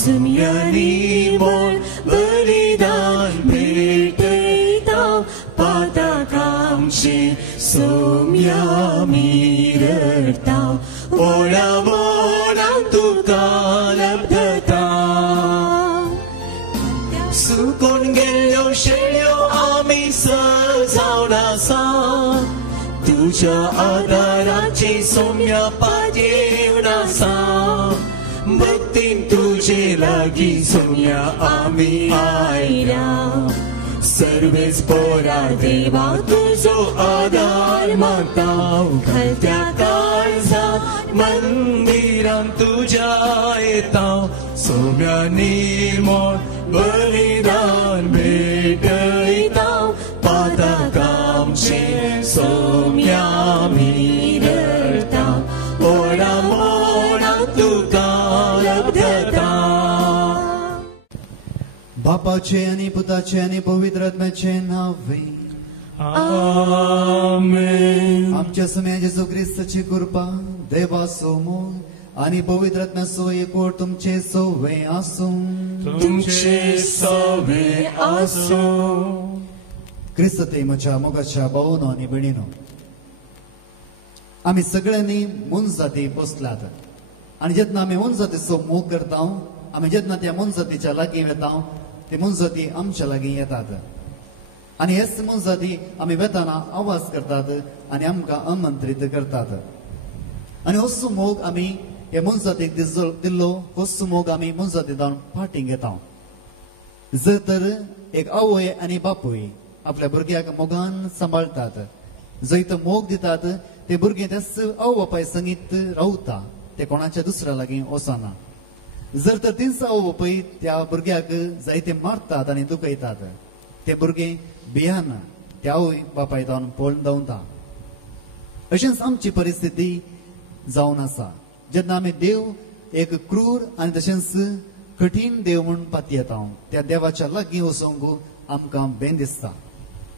सुम्यानी मोल बलिदान भेटयता पातकांची सोम्या मिरता ओळा मोळा तुका लब्धता सुकोन गेल्यो शेळ्यो आमी सजावन आसा तुझ्या आदाराची सोम्या पातयेवन आसा भक्तीन तुझे लागी सोम्या आमी आयल्या सर्वेच पोरा देवा तुझो आदार मागता घालत्या काळजात मंदिरान तुझ्या येता सोम्या निर्मळ बलिदान भेटयता पातकांचे सोम्या मिरता ओळा मोळा तुका लब्धता बापाचे आणि पुताचे आणि पवित्र आत्म्याचे नावे आमेन. आमच्या समय येशू ख्रिस्ताची कृपा देवा सोमोर आणि पवित्र आत्म्याचो एकवट तुमचे सोवे आसूं तुमचे सोवे आसूं. क्रिस्त ते म्हज्या मोगाच्या भावांनो आणि भयणींनो आमी सगळ्यांनी मुंज जाती बसलात आणि जेन्ना आमी मुंज जातीचो मोग करता आमी जेन्ना त्या मुंज जातीच्या लागीं वेता ते मुंज जाती आमच्या लागीं येतात आणि हेच मुंज जाती आमी वेताना आवाज करतात आणि आमकां आमंत्रीत करतात आणि असो मोग आमी हे मुंज जातीक दिल्लो कसो मोग आमी मुंज जाती जावन फाटीं घेता. जर तर एक आवय आणि बापूय आपल्या भुरग्याक मोगान सांबाळतात जंय तो मोग दितात ते भुरगे त्याच आवय बापाय संगीत रावता ते कोणाच्या दुसऱ्या लागीं वचना. जर तर तीच आवय बापूय त्या भुरग्याक जायते मारतात आणि दुखयतात ते भुरगे भियान त्या आवय बापाय जावन पळून धांवता. अशेंच आमची परिस्थिती जावन आसा जेन्ना आमी देव एक क्रूर आणि तशेंच कठीण देव म्हूण पाती येता त्या देवाच्या लागीं वचूंक आमकां बेन दिसता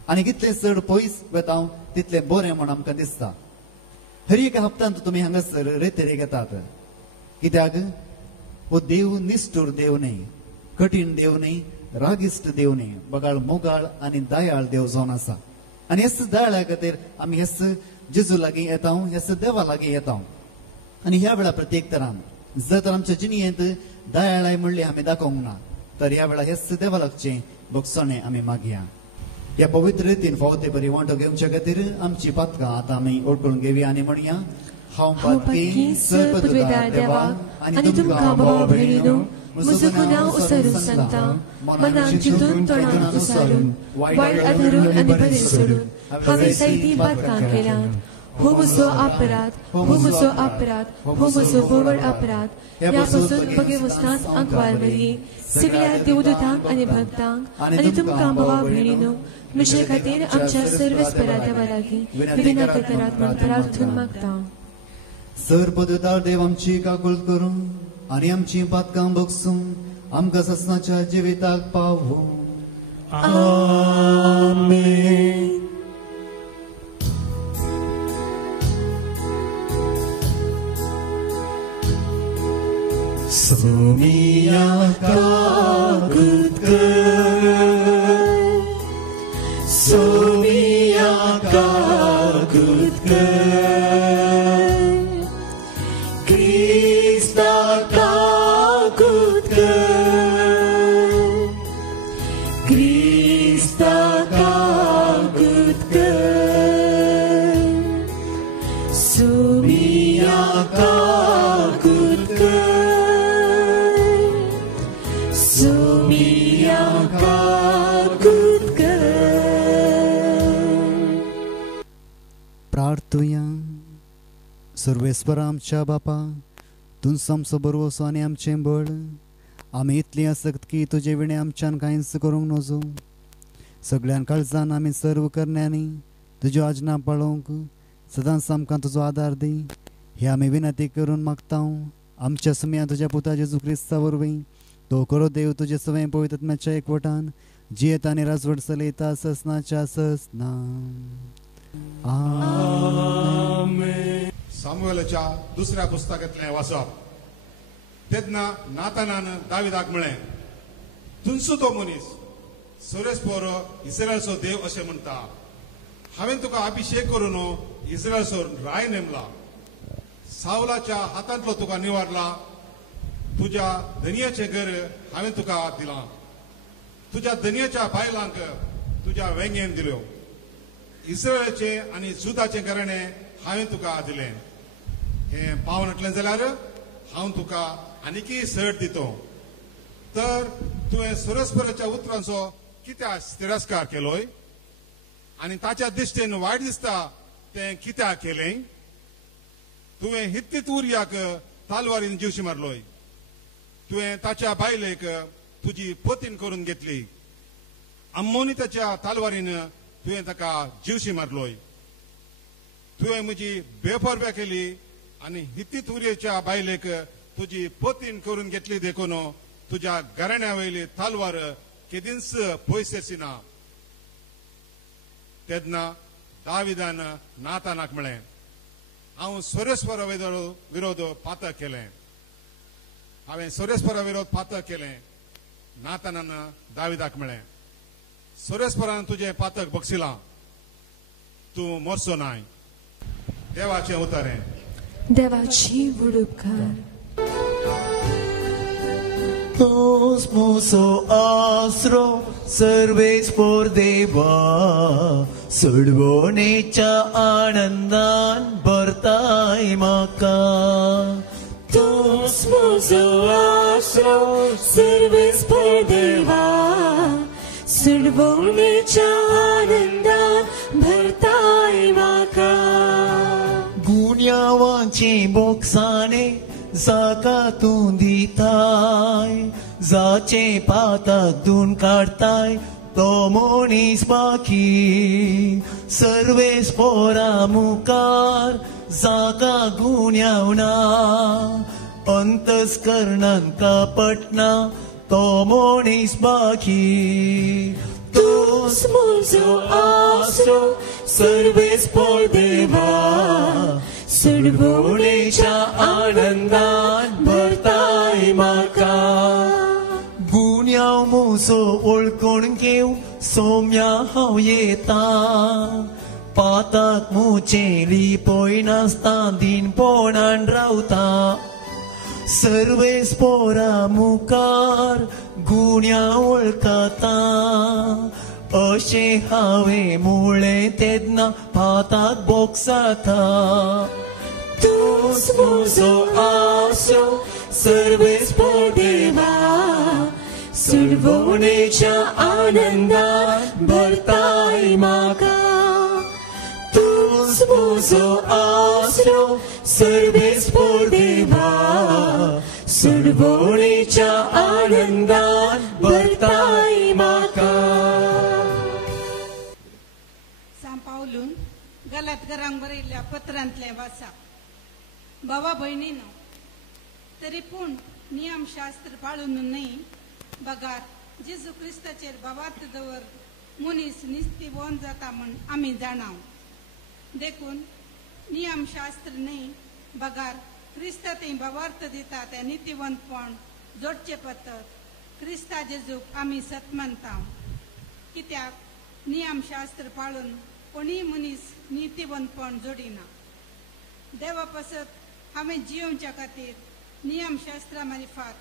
आणि कितले चड पयस वेता तितले बरें म्हूण आमकां दिसता. हर एक हप्त्यांत तुमी हांगासर रेतेरेक येतात कित्याक हो देव निष्ठूर देव न्ही कठीण देव न्ही रागिश्ट देव न्ही बगाळ मोगाळ आणि दयाळ देव जावन आसा आणि हेच दयाळ्या खातीर आमी हेच जेजू लागीं येता हेच देवा लागीं येता आणि ह्या वेळा प्रत्येक तरान जर तर आमच्या जिणयेंत दयाळाय म्हणली आमी दाखोवंक ना तर ह्या वेळा हेच देवा लागचें बगसणें आमी मागया. ह्या पवित्र रितीन फावते बरी वांटो घेवच्या खातीर आमची पातकां आतां आमी ओळखून घेवया आनी म्हणया हांव पातकी सर्पदूतार देवा आनी तुमकां भाव भयणीनो म्हजो गुन्यांव उसरून सांगता मनान चिंतून तोंडान उसारून वायट आदरून आनी बरें सोडून हांवें जायतीं पातकां केल्यात. हो म्हजो अपराध हो म्हजो अपराध हो म्हजो बोवड अपराध ह्या पासून बगे वचनाच आंकवार मेली सगळ्या देवदूतांक आनी भक्तांक आनी तुमकां भावा भयणीनो म्हजे खातीर आमच्या सर्वेस्परा देवा लागीं विनंती करात म्हूण प्रार्थून मागता. सर्पदूतार देव आमची काकूळ करूं आनी आमची पातकां बगसूं आमकां ससनाच्या जिविताक पावूं. आमेन. सोमिया काकूत कर सोमिया काकूत कर क्रिस्ता काकूत कर क्रिस्ता काकूत कर सोमिया काकूत कर सोमिया काकूत कर. प्रार्थुया. सर्वेस्परा आमच्या बापा तूं आमचो बरवसो आनी आमचें बळ आमी इतली आसक्त की तुजे विणे आमच्यान कांयच करूंक नजो सगळ्यां काळजान आमी सर्व करण्यांनी तुज्यो आज्ञा पाळोवंक सदांच आमकां तुजो आदार दी हे आमी विनंती करून मागता. आमच्या समेया तुज्या पुता जेजू क्रिस्ता वरवीं तो करो देव तुजे सवय पवित्र आत्म्याच्या एकवटान जियेत आनी राजवट चलयता ससनाच्या ससना. आमेन. सामुएलाच्या दुसऱ्या पुस्तकांतलें वाचप तेन्ना नातानान दाविदाक म्हळें, तुमचो तो मनीस सोरेस्पोरो इस्रायलाचो देव अशें म्हणटा. हांवें तुका अभिषेक करून इस्रायलाचो राय नेमला. सावलाच्या हातांतलो तुका निवारला. तुज्या धनयाचें घर हांवें तुका दिलां. तुज्या धनयाच्या बायलांक तुज्या वेंगेन दिल्यो. इस्रायलाचे आनी जुदाचे घराणे हांवें तुका दिलें. हें पावन म्हटलें जाल्यार हांव तुका आनीकय सट दितो. तर तुवें सोरेस्पोराच्या उतरांचो कित्याक तिरस्कार केलोय आनी ताच्या दिश्टेन वायट दिसता तें कित्याक केलें? तुवें हित्तीत उरियाक तालवारीन जीवशी मारलोय. तुवें ताच्या बायलेक तुजी पतीन करून घेतली. अम्मोनिताच्या तालवारीन तुवें ताका जीवशी मारलोय. तुवें म्हजी बेफरब्या केली आनी हित्तीत उरियेच्या बायलेक तुजी पतीन करून घेतली देखून तुज्या घराण्या वयली तालवार केदींच पयस ना. तेन्ना दाविदान नातानाक म्हळें, हांव सोरेस्पोरा विरोध पातक केलें. हांवें सोरेस्पोरा विरोध पातक केलें. नातानान दाविदाक म्हळें, सोरेस्पोरान तुजें पातक बक्षिलां, तूं मोरचो नाय. देवाचें उतरें. देवाची वडुपकार. तोच मोसो आसरो सर्वेस्पोर देवा, सोडवणेच्या आनंदान भरताय म्हाका. तोच म्हजो आसरो सर्वेस्पोर देवा, सोडवणेच्या आनंदान भरताय म्हाका. गुन्यांवाचे बोक्साने जाका तूं दिताय, जाचे पाताक धुवन काडताय तो मनीस बाकी. सर्वेस्पोरा मुखार जाका गुन्यांव ना, अंतस्करणान कापटना तो मनीस बाकी. तोच म्हजो आसरो सर्वेस्पोर देवा, सोडवणेच्या आनंदान भरताय म्हाका. गुन्यांव मोसो ओळखून घेव सोम्या हांव येता. पाताक मुचेली पळय नासता दिनपणान रावता. सर्वेस्पोरा मुखार गुन्यांव वळखता. अशें हांवें म्हळें तेन्ना पाताक बोक्साता. तोच म्हजो आसरो सर्वेस्पोर देवा, सोडवणेच्या आनंदान भरताय म्हाका. तोच म्हजो आसरो सर्वेस्पोर देवा, सोडवणेच्या आनंदान भरताय म्हाका. सांपावलून गलातकारांक बरयल्ल्या पत्रांतले वाचा. भावा भयणीनो, तरी पूण नियमशास्त्र पाळून न्हय, बगार जेजू क्रिस्ताचेर भावार्थ दवर मनीस निस्तीवंत जाता म्हण आमी जाणाव. देखून नियमशास्त्र न्हय, बगार क्रिस्ता थंय भावार्थ दिता तें नितीवंतपण जोडचें पद्दत क्रिस्ता जेजूक आमी सत मानता. कित्याक नियमशास्त्र पाळून कोणीय मनीस नितीवंतपण जोडिना. देवा पासत हांवें जियोवच्या खातीर नियमशास्त्रा मार्फत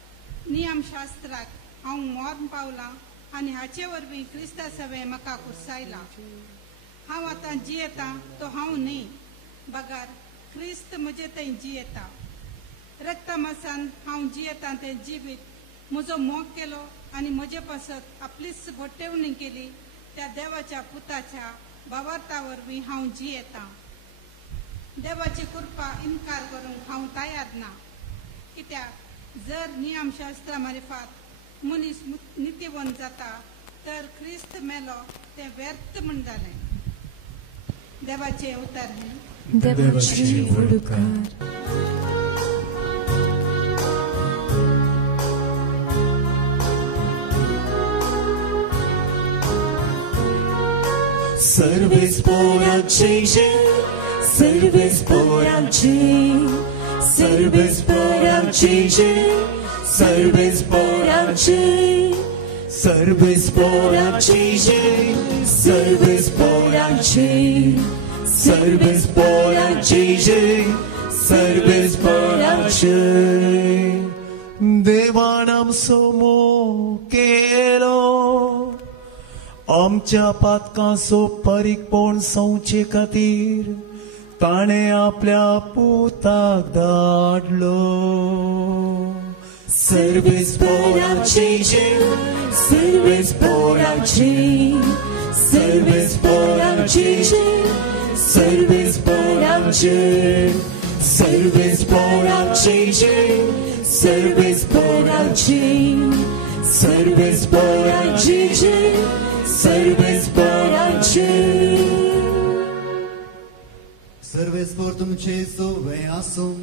नियमशास्त्राक हांव मोन पावलां आनी हाचे वरवीं क्रिस्ता सवें म्हाका कुसायला. हांव आतां जियेतां तो हांव न्हय, बगार क्रिस्त म्हजे थंय जियेता. रक्ता मासान हांव जियेतां तें जिवीत म्हजो मोग केलो आनी म्हजे पासत आपलीच घोट्टेवणी केली त्या देवाच्या पुताच्या भावार्था वरवीं हांव जियेतां. देवाची कृपा इन्कार करूंक हांव तयार ना. कित्याक जर नियमशास्त्रा मार्फत मनीस नितीवंत जाता तर क्रिस्त मेलो तें व्यर्थ म्हण जालें. देवाचें उतर हें. देवाची वडुपकार. सर्वेस्पोरांचे सर्वेस्पोरांचे सर्वेस्पोरांचे सर्वेस्पराचे सर्वेस्पराचे सर्वेस्पराचे सर्वेस्पराचे सर्वेस्पराचे देवान आमचो मोग केलो आमच्या पातकांचो परीकपण संवचे खातीर ताणे आपल्या पुताक धाडलो सर्वेस्पराचे सर्वेस्पराचे सर्वेस्पराचे सर्वेस्पराचे सर्वेस्पराचे सर्वेस्पराचे सर्वेस्पराचे सर्वेस्पराचे सर्वेस्पर तुमचे सोवे आसूं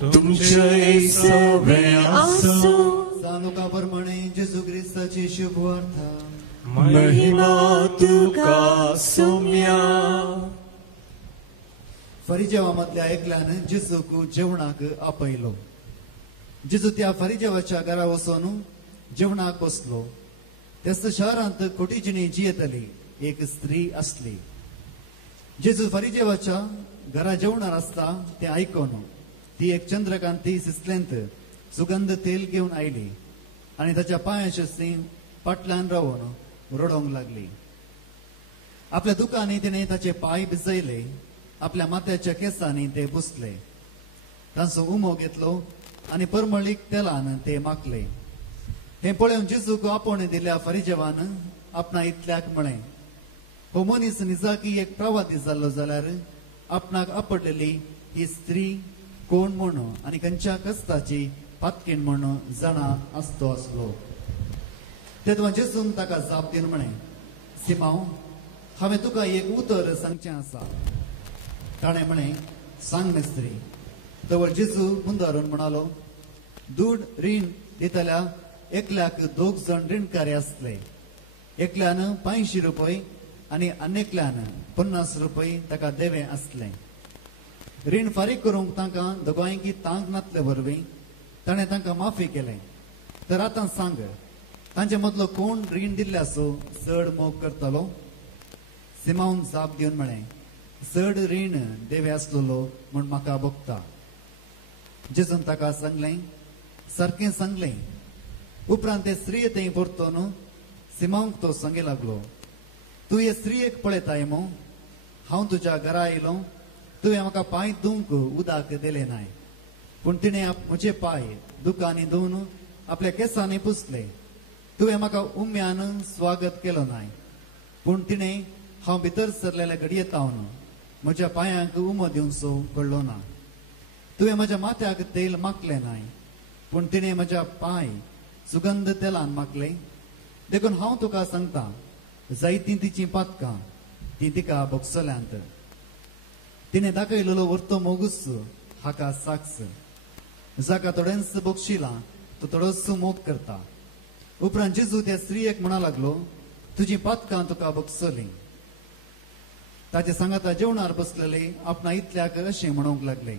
तुमचे सवे आसो सांगोका प्रमाणे जेजू ख्रिस्ताची शुभ वार्ता महिमा तुका सोम्या फरिजेवामधल्या एकल्यान जेजूक जेवणाक आपयलो जेजू त्या फरिजेवाच्या घरा वचून जेवणाक बसलो त्याच शहरांत कोटीजिणी जियेतली एक स्त्री असली जेजू फरिजेवाच्या घरा जेवणार असता ते आयकून ती एक चंद्रकांती सिसलेंत सुगंध तेल घेऊन आयली आणि त्याच्या पायाशी पाटल्यान रावून रडोंक लागली आपल्या दुकानी तिने ताचे पाय भिजयले आपल्या माथ्याच्या केसांनी ते पुसले तांचो उमो घेतलो आणि परमळीक तेलान ते माकले हे पळोवन जेजूक आपोवणे दिल्या फरिजेवान आपणा इतल्याक म्हळें हो मनीस निजाकी एक प्रवादी जाल्लो जाल्यार आपणाक आपटलेली ही स्त्री कोण म्हण आणि खंयच्या कस्ताची पातकीण म्हण जाणा आसतो आसलो तेदवा जेजून ताका जाप दिवन म्हळें सिमांव हांवें तुका एक उतर सांगचें आसा ताणें म्हळें सांग स्त्री तवळ जेजू मुंदारून म्हणालो दूड रीण दितल्या एकल्याक 2 जण रीणकारी आसले एकल्यान 85 रुपये आणि अनेकल्यान 50 रुपये ताका देवे आसले रीण फारीक करूंक तांकां दोगांयकी तांक नातले वरवीं ताणें तांकां माफी केलें तर आतां सांग तांचे मदलो कोण रीण दिल्ल्याचो चड मोग करतलो सिमावन जाप दिवन म्हळें चड रीण देवे आसलेलो म्हूण म्हाका भोगता जेजून ताका सांगलें सारकें सांगलें उपरांत ते स्त्रिये थंय परतून सिमावंक तो सांगे लागलो तूं हे स्त्रियेक पळयताय मो हांव तुज्या घरा आयलो तुवें म्हाका पांय धुवंक उदक दिलें नाय पूण तिणें म्हजे पांय दुकानी धुवन आपल्या केसांनी पुसले तुवें म्हाका उम्यान स्वागत केलो नाय पूण तिणें हांव भितर सरलेल्या घडयेंत तावन म्हज्या पांयांक उमो दिवचो कळ्ळो ना तुवें म्हज्या माथ्याक तेल मागलें नाय पूण तिणें म्हज्या पांय सुगंध तेलान मागले देखून हांव तुका सांगता जायतीं तिची पातकां ती तिका भोगसल्यांत तिणें दाखयलेलो व्हरतो मोगूच हाका साक्ष जाका थोडेंच भोगशिलां तो थोडोच मोग करता उपरांत जेजू त्या स्त्रियेक म्हणा लागलो तुजी पातकां तुका भोगसलीं ताचे सांगाता जेवणार बसलेले आपणा इतल्याक अशें म्हणूंक लागले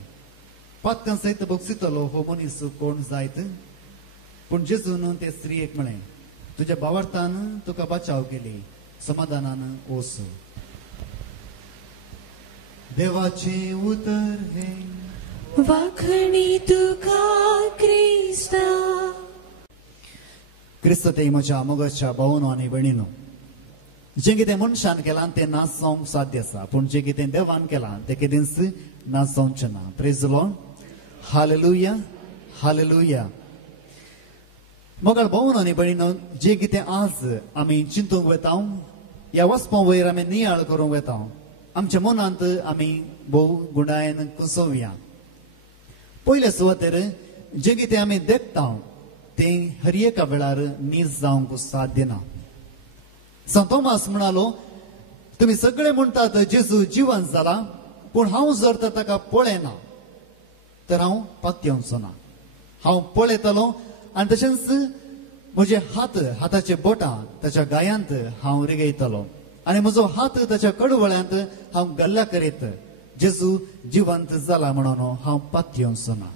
पातकां सयत भोगसितलो हो मनीस कोण जायत पूण जेजून ते स्त्रियेक म्हळें तुज्या भावार्थान तुका बचाव केली समाधानान वच देवाचे उतर हे वाखणी तुका क्रिस्ता क्रिस्त ते म्हज्या मोगाच्या भावांनो आनी भयणीनो जें कितें मनशान केलां तें नासोवंक साध्य आसा पूण जें कितें देवान केलां तें केदींच नासोवचें ना praise the Lord hallelujah hallelujah मोगाळ भावांनो आनी भयणीनो जें कितें आज आमी चिंतूंक वेता ह्या वचपा वयर आमी नियाळ करूंक वेता आमच्या मनांत आमी भोव गुणायन कुसोवया पयले सुवातेर जें कितें आमी देखता तें हर एका वेळार नीज जावंक साध्य ना संत थोमास म्हणालो तुमी सगळे म्हणटात जेजू जिवंत जाला पूण हांव जर तर ताका पळयना तर हांव पातयेवचो ना हांव पळयतलो आनी तशेंच म्हजे हाताचे बोटां ताच्या गायांत हांव रिगयतलो आनी म्हजो हात ताच्या कडवळ्यांत हांव गल्ला करीत जेजू जिवंत जाला म्हणून हांव पातयेवचो ना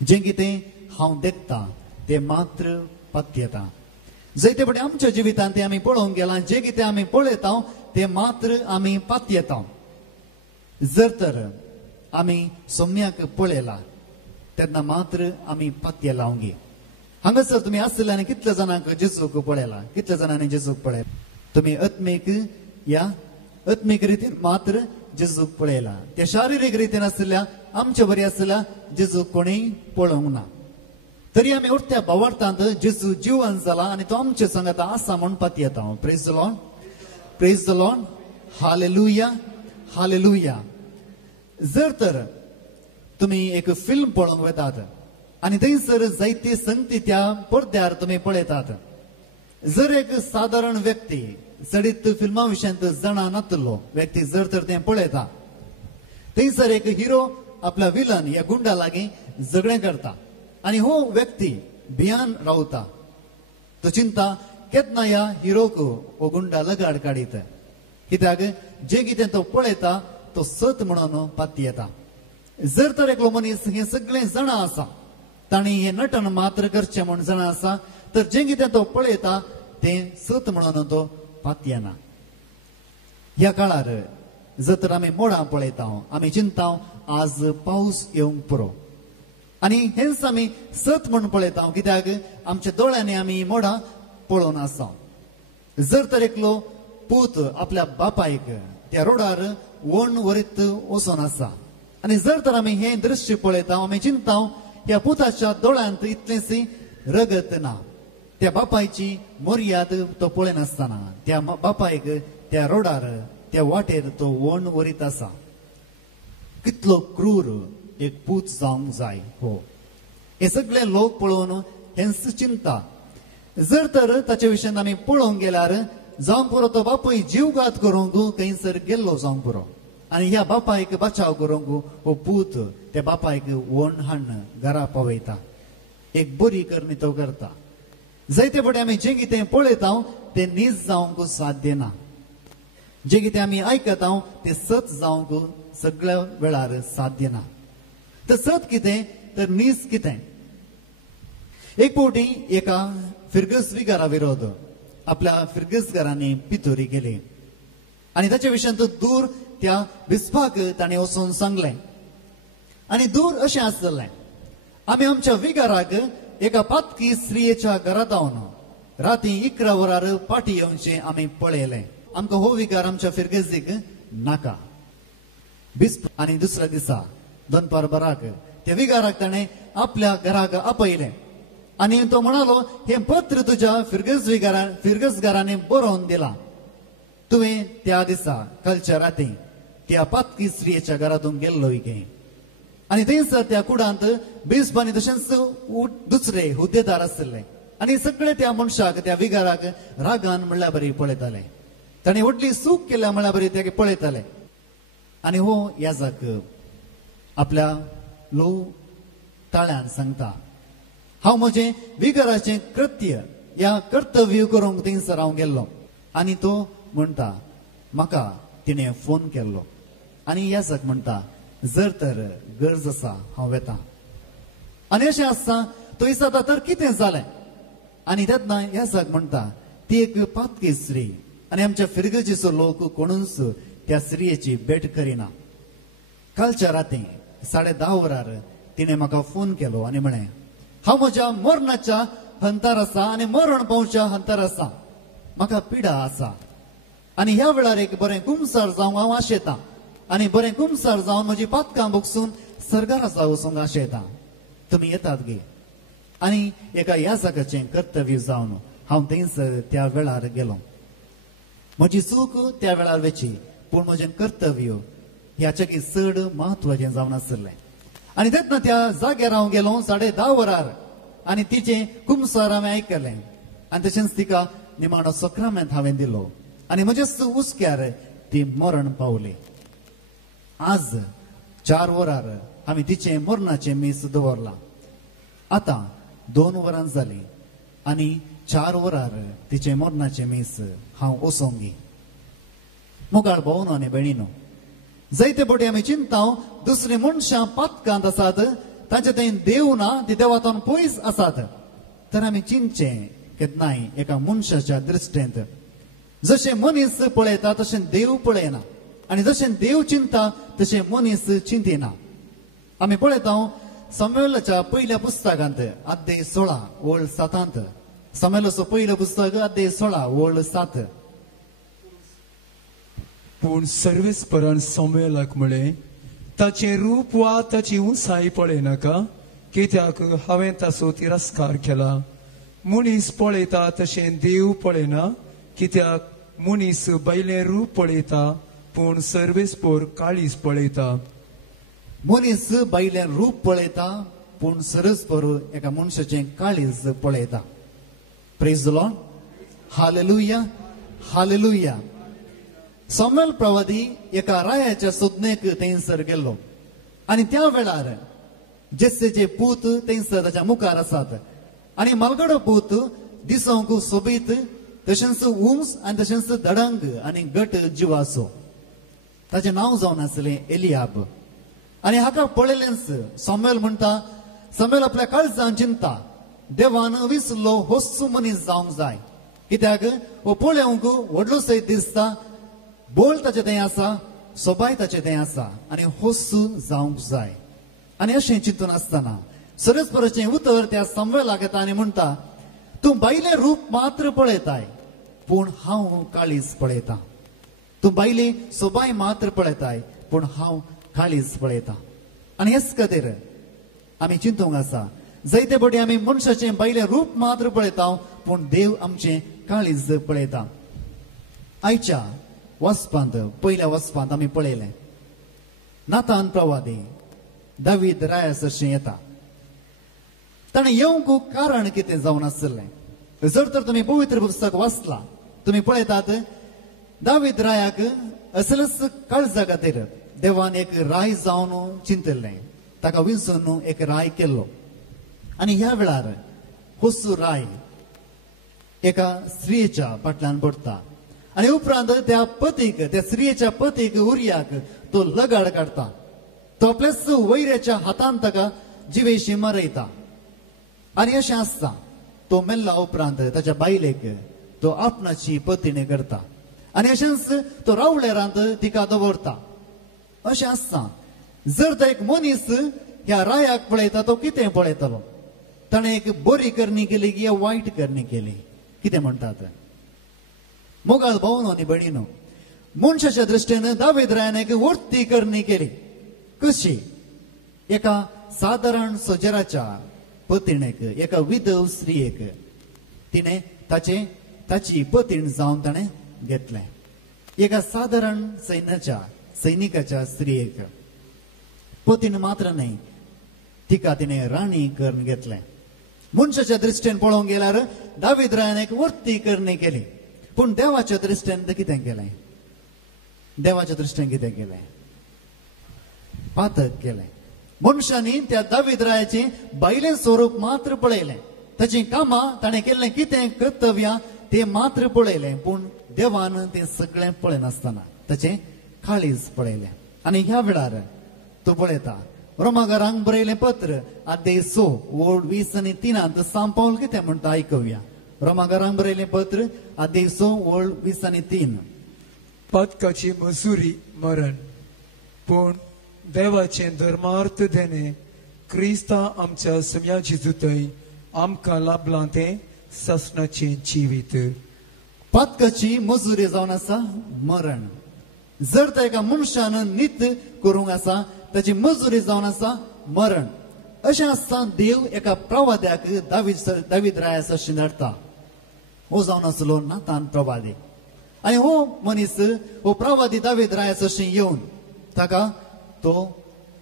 जें कितें हांव देखता ते मात्र पत्यता. जायते बटे आमच्या जिवितांत ते आमी पळोवंक गेला, जे कितें आमी पळयता ते मात्र आमी पातयेता. जर तर आमी सोमन्याक पळयला तेन्ना मात्र आमी पातये लावंगी. हांगासर तुमी आसलेल्यानी कितले जाणांक जेजूक पळयला, कितले जाणांनी जेजूक पळयला. तुमी आत्मीक रितीन मात्र जेजूक पळयला. ते शारिरीक रितीन आसल्या आमच्या बरी आसल्या जेजूक कोणीय पळोवंक ना. तरी आमी उरत्या भावार्थांत जेजू जिवंत जाला आनी तो आमचे संगत आसा म्हूण पातयेता. Praise the Lord, praise the Lord, hallelujah, hallelujah. जर तर तुमी एक फिल्म पळोवंक वेतात आनी थंयसर जायती संगती त्या पडद्यार तुमी पळयतात. जर एक सादारण व्यक्ती सडीत फिल्मा विशयांत जाणा नासलो व्यक्ती जर तर तें पळयता, थंयसर एक हिरो आपल्या विलन ह्या गुंडा लागीं झगडें करता आनी हो व्यक्ती भियान रावता. तो चिंता केन्ना ह्या हिरोक हो गुंडा लगाड काडीत, कित्याक जे कितें तो पळयता तो सत म्हणून पातयेता. जर तर एकलो मनीस हे सगळें जाणा आसा, ताणी हे नटन मात्र करचें म्हूण जाणा आसा, तर जे कितें तो पळयता तें सत म्हणून तो पातयेना. ह्या काळार जर तर आमी मोडां पळयता, आमी चिंता आज पावस येवंक पुरो आनी हेंच आमी सत म्हूण पळयता, कित्याक आमच्या दोळ्यांनी आमी मोडां पळोवन आसा. जर तर एकलो पूत आपल्या बापायक त्या रोडार वण वरीत वचून आसा आनी जर तर आमी हें दृश्य पळयता, आमी चिंता ह्या पुताच्या दोळ्यांत इतलेंसी रगत ना. त्या बापायची मर्याद तो पळयनासतना त्या बापायक त्या रोडार त्या वाटेर तो वण वरीत आसा. कितलो क्रूर एक पूत जावंक जाय. हो, हे सगळे लोक पळोवन हेंच चिंता. जर तर ताचे विशयान आमी पळोवंक गेल्यार जावंक पुरो तो बापूय जीवघात करूंक खंयसर गेल्लो जावंक पुरो आनी ह्या बापायक बचाव करूंक हो पूत त्या बापायक वण हाडून घरा पावयता. एक बरी करणी तो करता. जायते फावटी आमी जें कितें पळयता तें नीज जावंक साध्य ना. जें कितें आमी आयकता तें सत जावंक सगळ्या वेळार साध्य ना. तर सत कितें तर नीज कितें. एक फावटी एका फिरगसविकारा विरोध आपल्या फिरगसगारांनी पितोरी केली आनी ताच्या विशयान दूर त्या बिस्पाक ताणें वचून सांगलें आनी दूर अशें आसलें, आमी आमच्या विगाराक एका पातकी स्त्रियेच्या घरांत रावन राती 11 वरार पाटी येवचें आमी पळयलें. आमकां हो विगार आमच्या फिरगेजीक नाका. बिस्प आनी दुसऱ्या दिसा दनपार बराक त्या विगाराक ताणें आपल्या घराक आपयलें आनी तो म्हणालो, हें पत्र तुज्या फिरगसगारांनी बरोवन दिलां. तुवें त्या दिसा कालच्या राती त्या पातकी स्त्रियेच्या घरांतून गेल्लो गे आनी थंयसर त्या कुडांत बिस्पांनी तशेंच दुसरे हुद्देदार आसले आनी सगळे त्या मनशाक त्या विगाराक रागान म्हणल्यार बरी पळयताले. ताणें व्हडली चूक केल्या म्हणल्यार बरी तेगे पळयताले. आनी हो याजक आपल्या लो ताळ्यान सांगता, हांव म्हजें विगाराचें कृत्य या कर्तव्य करूंक थंयसर हांव गेल्लो आनी तो म्हणटा म्हाका तिणें फोन केल्लो आनी याजक म्हणटा जर तर गरज आसा हांव येता. आनी अशें आसता तो दिसता तर कितें जालें आनी तेन्ना याजक म्हणटा ती एक पातकी स्त्री आनी आमच्या फिरगेचो लोक कोणूच त्या स्त्रियेची भेट करिना. कालच्या राती 10:30 वरार तिणें म्हाका फोन केलो आनी म्हळें हांव म्हज्या मरणाच्या हंतार आसा आनी मरण पावच्या हंतार आसा. म्हाका पिडा आसा आनी ह्या वेळार एक बरें कुमसार जावंक हांव आशेतां आनी बरें कुमसार जावन म्हजी पातकां भोगसून सरकाराचा वचूंक आशेतां. तुमी येतात गे. आनी एका याजकाचें कर्तव्य जावन हांव थंयसर त्या वेळार गेलो. म्हजी चूक त्या वेळार वेची पूण म्हजें कर्तव्य ह्याच्या चड म्हत्वाचें जावन आसलें. आनी तेन्ना त्या जाग्यार हांव गेलो 10:30 वरार आनी तिचें कुमसार हांवें आयकलें आनी तशेंच तिका निमाणो सक्रमेंत हांवें दिलो आनी म्हजेच उस्क्यार ती मरण पावली. आज 4 वरार आमी तिचें मरणाचें मीस दवरलां. आतां 2 वरां जालीं आनी 4 वरार तिचें मरणाचें मीस हांव ओसोंगी. मुगाळ भोवनो आनी भयणीनो, जायते फावटी आमी चिंता दुसरी मनशां पातकांत आसात तांचे थंय देव ना ती देवातून पयस आसात तर आमी चिंतचे की नाही एका मनशाच्या दृश्टेंत जशें मनीस पळयता तशें देव पळयना आनी जशें देव चिंता तशें मनीस चिंतिना आमी पळयता समुएलाच्या पयल्या पुस्तकांत अध्याय 16 ओळ 7 समुएलाचो पयलें पुस्तक अध्याय 16 ओळ 7 पूण सर्वेस्परान समुएलाक म्हळें ताचें रूप वा ताची उंचाय पळयनाका कित्याक हांवें ताचो तिरस्कार केला मनीस पळयता तशें देव पळयना कित्याक मनीस बैलें रूप पळयता पूण सर्वेस्पर काळीज पळयता मनीस बायलें रूप पळयता पूण सरस्पर एका मनशाचें काळीज पळयता praise the Lord hallelujah hallelujah Samuel प्रवादी एका रायाच्या सोदनेक थंयसर गेल्लो आनी त्या वेळार जेसेचे पूत थंयसर ताच्या मुखार आसात आनी मलगडो पूत दिसोंक सोबीत तशेंच उंच आनी तशेंच धडंग आनी घट जिवाचो ताचें नांव जावन आसलें एलियाब आनी हाका पळयलेंच समुएल म्हणटा समुएल आपल्या काळजान चिंता देवान विसरलो होस्सू मनीस जावंक जाय कित्याक हो पळोवंक व्हडलो सैत दिसता बोल ताचे थंय आसा सोबाय ताचे थंय आसा आनी होस्सू जावंक जाय आनी अशें चिंतून आसतना सरस्पराचें उतर त्या समुएलाक येता आनी म्हणटा तूं बायलें रूप मात्र पळयताय पूण हांव काळीज पळयतां तूं बायली सोबाय मात्र पळयताय पूण हांव काळीज पळयतां आनी हेच खातीर आमी चिंतूंक आसा जायते फावटी आमी मनशाचें बायलें रूप मात्र पळयता पूण देव आमचें काळीज पळयता आयच्या वचपांत पयल्या वचपांत आमी पळयलें नातान प्रवादी दावीद रायासरशें येता ताणें येवंक कारण कितें जावन आसलें जर तर तुमी पवित्र पुस्तक वाचलां तुमी पळयतात दावीद रायाक असलेच काळजा खातीर देवान एक राय जावन चिंतलें ताका विंचून एक राय केल्लो आनी ह्या वेळार होस्सू राय एका स्त्रीच्या फाटल्यान पडटा आनी उपरांत त्या पतीक त्या स्त्रीच्या पतीक उर्याक तो लगाड काडटा तो आपल्याच वैऱ्याच्या हातान ताका जिवेशी मरयता आनी अशें आसता तो मेल्ला उपरांत ताच्या बायलेक तो आपणाची पत्नी करता आनी अशेंच तो रावळेरांत तिका दवरता अशें आसता जर तो एक मनीस ह्या रायाक पळयता तो कितें पळयतलो ताणें एक बरी करणी केली की वायट करणी केली कितें म्हणटात मोगाळ भावनो आनी भयणीनो मनशाच्या दृश्टीन दावीद रायान एक वर्ती करणी केली कशी एका सादारण सोजराच्या पत्नीक एका विधव स्त्रीयेक तिणें ताची पत्नी जावन ताणें घेतलें एका सादारण सैनिकाच्या स्त्रीयेक पत्नी मात्र न्हय तिका तिणें राणी करून घेतलें मनशाच्या दृश्टीन पळोवंक गेल्यार दावीद रायान एक वर्ती करणी केली पूण देवाच्या दृश्टीन कितें केलें देवाच्या दृश्टीन कितें केलें पातक केलें मनशांनी त्या दावीद रायाचें बायलें स्वरूप मात्र पळयलें ताचीं कामां ताणें केल्लें कितें कर्तव्यां तें मात्र पळयलें पूण देवान तें सगळें पळयनासतना ताचें काळीज पळयलें आनी ह्या वेळार तूं पळयता रोमाकारांक बरयलें पत्र अध्याय 6 ओळ 20 आनी 3 सांत पावल कितें म्हणटा आयकुया रोमाकारांक बरयलें पत्र अध्याय 6 ओळ 20 आनी 3 पदकाची मजुरी मरण पूण देवाचें धर्मार्थ देणे क्रिस्ता आमच्या सम्या जिजुतय आमकां लाभलां तें ससनाचें जिवीत पदकाची मजुरी जावन आसा मरण जर तर एका मनशान नीत करूंक आसा ताची मजुरी जावन आसा मरण अशें आसता देव एका प्रवाद्याक दावीद रायास अशें धाडटा हो जावन आसलो नातान प्रवादी आनी हो मनीस हो प्रवादी दावीद रायास अशें येवन ताका तो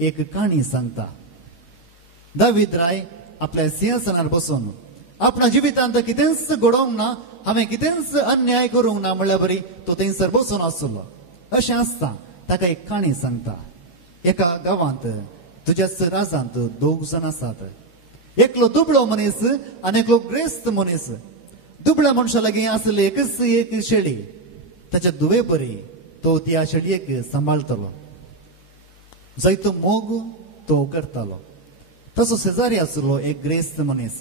एक काणी सांगता दावीद राय आपल्या सिंहासनार बसून आपल्या जिवितांत कितेंच घडोवंक ना हांवें कितेंच अन्याय करूंक ना म्हणल्यार बरी तो थंयसर बसून आसलो अशें आसता ताका एक काणी सांगता एका गांवांत तुज्याच राजांत 2 जण आसात एकलो दुबळो मनीस आनी एकलो ग्रेस्त मनीस दुबळ्या मनशा लागीं आसली एकच एक शेळी ताच्या दुवे परी तो त्या शेळयेक सांबाळटलो जायतो मोग तो करतालो तसो शेजारी आसलो एक ग्रेस्त मनीस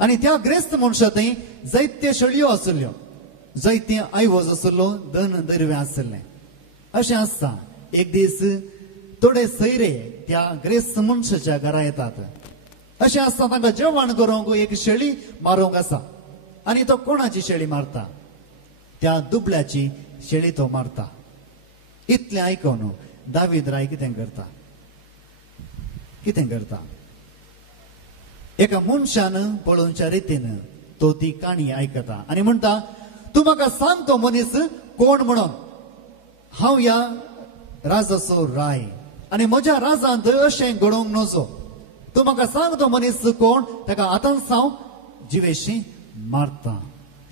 आनी त्या ग्रेस्त मनशा थंय जायत्यो शेळयो आसल्यो जायते आयवज आसलो धन दर्वे आसले अशें आसता एक दीस थोडे सैरे त्या ग्रेस्त मनशाच्या घरा येतात अशें आसता तांकां जेवण करूंक एक शेळी मारूंक आसा आनी तो कोणाची शेळी मारता त्या दुबळ्याची शेळी तो मारता इतलें आयकून दावीद राय कितें करता एका मनशान पळोवच्या रितीन तो ती काणी आयकता आनी म्हणटा तूं म्हाका सांग तो मनीस कोण म्हणून हांव ह्या राजाचो राय आनी म्हज्या राजांत अशें घडोवंक नजो तूं म्हाका सांग तो मनीस कोण ताका आतां साव जिवेशी मारता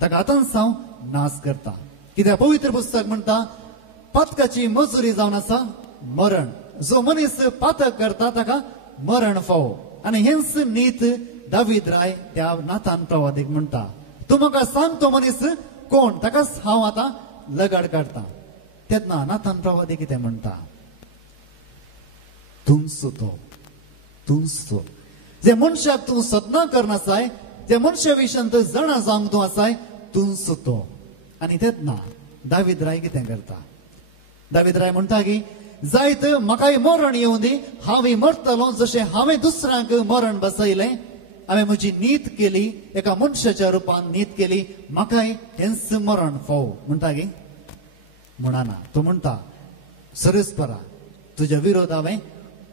ताका आतां साव नाश करता कित्याक पवित्र पुस्तक म्हणटा पातकाची मजुरी जावन आसा मरण जो मनीस पातक करता ताका मरण फावो आनी हेंच नीत दावीद राय त्या नातान प्रवादीक म्हणटा तूं म्हाका सांग तो मनीस कोण ताकाच हांव आतां लगाड काडटा तेन्ना नातान प्रवादी कितें म्हणटा तूंच तो जे मनशाक तूं सदना करनासाय जे मनशा विशयी तूं जाणा जावंक तूं आसाय तूंच तो आनी तेन्ना दावीद राय कितें करता दावीद राय म्हणटा की जायत म्हाकाय मरण येवं दी हांव मरतलो जशें हांवें दुसऱ्यांक मरण बसयलें हांवें म्हजी नीत केली एका मनशाच्या रुपान नीत केली म्हाकाय हेंच मरण फावो म्हणटा की म्हणना तो म्हणटा सरस्परा तुज्या विरोध हांवें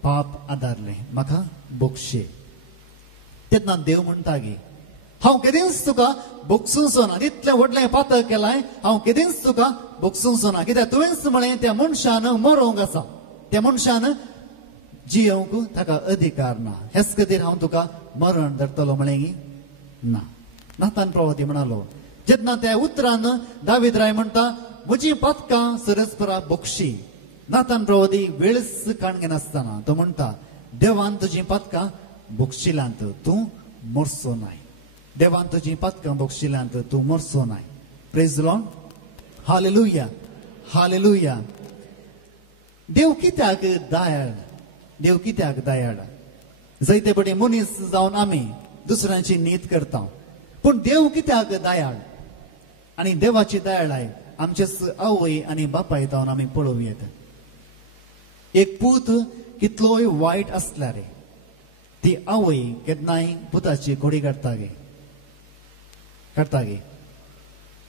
पाप आदारलें म्हाका बोगशे तेन्ना देव म्हणटा की हांव केदींच तुका बोगसूंचो ना इतलें व्हडलें पातक केलाय हांव केदींच तुका बोगसूंचो ना कित्याक तुवेंच म्हळें त्या मनशान मरोंक आसा त्या मनशान जियोंक ताका अधिकार ना हेच खातीर हांव तुका मरण धरतलो म्हळें की ना नातान प्रवादी म्हणालो जेन्ना त्या उतरान दावीद राय म्हणटा म्हजी पातकां सरस्परा बोगशी नातान प्रवादी वेळच काणगे नासतना तो म्हणटा देवान तुजी पातकां बोगशिल्यांत तूं मरचो नाय देवान तुजी पातकां बोगशिल्यांत तूं मरचो नाय praise the Lord hallelujah hallelujah देव कित्याक दयाळ जायते बडे मनीस जावन आमी दुसऱ्यांची नीत करता पूण देव कित्याक दयाळ आनी देवाची दयाळाय आमचेच आवय आनी बापाय जावन आमी पळोवं येता एक पूत कितलोय वायट आसल्यार ती आवय केन्नाय पुताची खोडी काडटा गे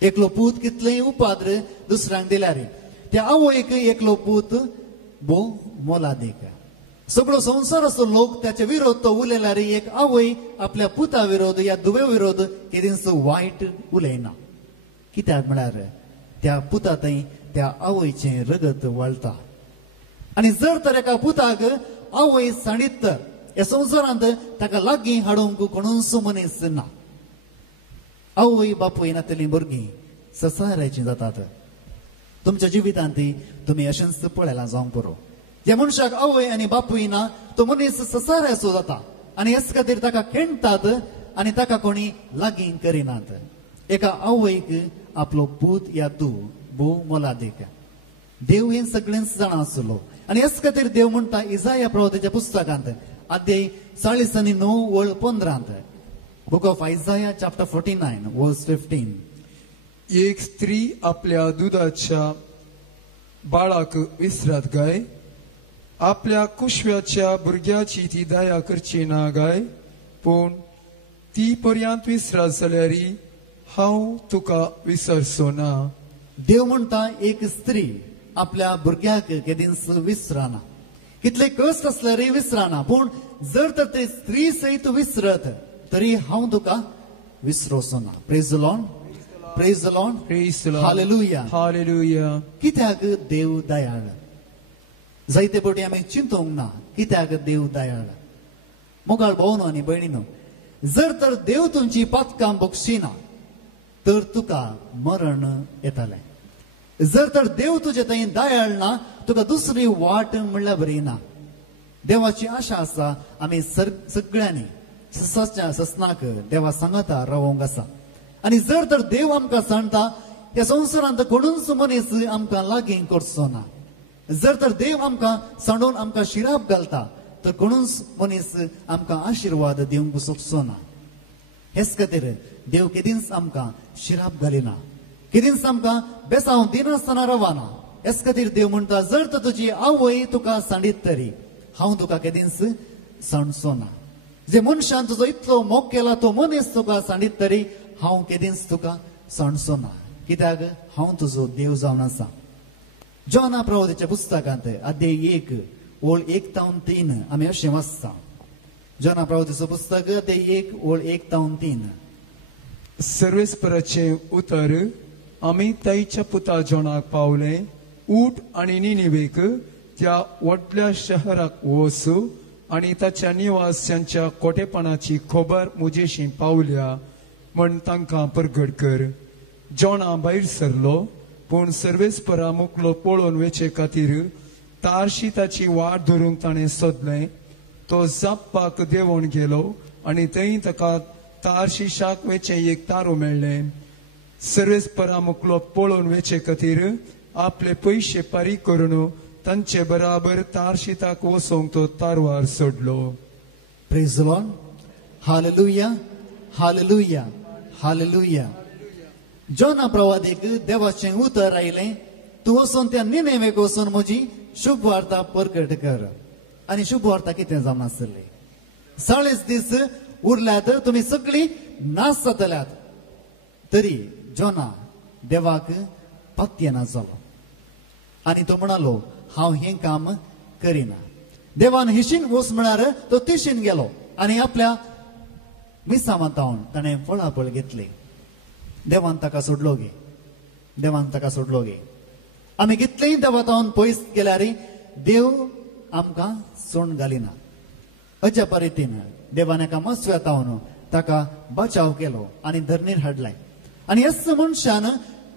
एकलो पूत कितलेय उपाद्र दुसऱ्यांक दिल्यार त्या आवयक एकलो पूत भोव मोलादीक सगळो संसार असो लोक त्याच्या विरोध तो उलयल्यार एक आवय आपल्या पुता विरोध या दुवे विरोध केदींच वायट उलयना कित्याक म्हळ्यार त्या पुता थंय त्या आवयचें रगत वळटा आनी जर तर एका पुताक आवय साणीत तर ह्या संवसारांत ताका लागीं हाडूंक कोणूच मनीस ना आवय बापूय नातलीं भुरगीं ससाऱ्याचीं जातात तुमच्या जिवितांत तुमी अशेंच पळयलां जावंक पुरो ज्या मनशाक आवय आनी बापूय ना तो मनीस ससाऱ्याचो जाता आनी हेच खातीर ताका खेणटात आनी ताका कोणी लागीं करिनात एका आवयक आपलो पूत या तूं भोव मोलादीक देव हें सगळेंच जाणा आसलो आनी हेच खातीर देव म्हणटा इसाया प्रवादीच्या पुस्तकांत अध्याय 49:15 बुक ऑफ आयझाया चॅप्टर 49 वर्स 15 एक स्त्री आपल्या दुधाच्या बाळाक विसरात गाय आपल्या कुशव्याच्या भुरग्याची ती दया करची ना गाय पूण ती पर्यंत विसरात जाल्यार हांव तुका विसरचो ना देव म्हणटा एक स्त्री आपल्या भुरग्याक केदींच विसराना कितले कश्ट असल्यारय विसराना पूण जर तर ते स्त्री सयत विसरत तरी हांव तुका विसरोचो ना praise the Lord praise the Lord praise the Lord hallelujah hallelujah कित्याक देव दयाळ जायते फावटी आमी चिंतूंक ना कित्याक देव दयाळ मोगाळ भावनो आनी भयणीनो जर तर देव तुमची पातकां बक्षिना तर तुका मरण येतालें जर तर देव तुजे थंय दयाळ ना तुका दुसरी वाट म्हणल्यार बरी ना देवाची आशा आसा आमी सगळ्यांनी ससनाक देवा सांगता रावोंक आसा आनी जर तर देव आमकां सांगता ह्या संवसारांत कोणूच मनीस आमकां लागीं करचो ना जर तर देव आमकां सांडून आमकां शिराप घालता तर कोणूच मनीस आमकां आशिर्वाद दिवंक सोंपचो ना. हेच खातीर देव केदींच आमकां शिराप घालिना, केदींच आमकां बेसांव दिनासतना रवाना. हेच खातीर देव म्हणटा, जर तर तुजी आवय तुका सांडीत तरी हांव तुका केदींच सांडचो ना. जे मनशान तुजो इतलो मोग केला तो मनीस तुका सांडीत तरी हांव केदींच तुका सांडचो ना, कित्याक हांव तुजो देव जावन आसा. जॉना प्रवादीच्या पुस्तकांत अध्याय 1 ओळ 1 ते 3 आमी अशें वाचता. जॉना प्रवादीचो पुस्तक अध्याय 1 ओळ 1 ते 3. सर्वेस्पराचे उतर आमी ताईच्या पुता जॉनाक पावले. ऊट आणि निनिवेक त्या व्हडल्या शहराक वच आणि ताच्या निवास्यांच्या खोटेपणाची खबर मुजेशी पावल्या म्हण तांकां परगट कर. जॉना भायर सरलो, पूण सर्वेस्परा मुखलो पळोवन वेचे खातीर तारशी ताची वाट धरूंक ताणें सोदलें. तो जाप्पाक देंवून गेलो आनी थंय ताका तारशीशाक वेचे एक तारू मेळ्ळें. सर्वेस्परा मुखलो पळोवन वेचे खातीर आपले पयशे फारीक करून तांचे बराबर तारशीताक वचोंक तो तारवार सोडलो. Praise the Lord. Hallelujah, hallelujah, hallelujah. Jonah प्रवादीक देवाचें उतर आयलें, तूं वचून त्या निनेवेक वचून म्हजी शुभ वार्ता परगट कर. आनी शुभ वार्ता कितें जावन आसली? 40 दीस उरल्यात, तुमी सगळीं नाश जातल्यात. तरी जॉना देवाक पत्य ना जालो आनी तो म्हणालो, हांव हें काम करिना. देवान हिशीन वच म्हळ्यार तो तिशीन गेलो आनी आपल्या मिसांवातावन ताणें फळाफळ घेतली. देवान ताका सोडलो गे, देवान ताका सोडलो गे. आमी कितलेंय देवातावन पयस गेल्यार देव आमकां सोडून घालिना. अज्या परीतीन देवान एका मस्व्यातावन ताका बचाव केलो आनी धरणीर हाडलाय. आनी हेच मनशान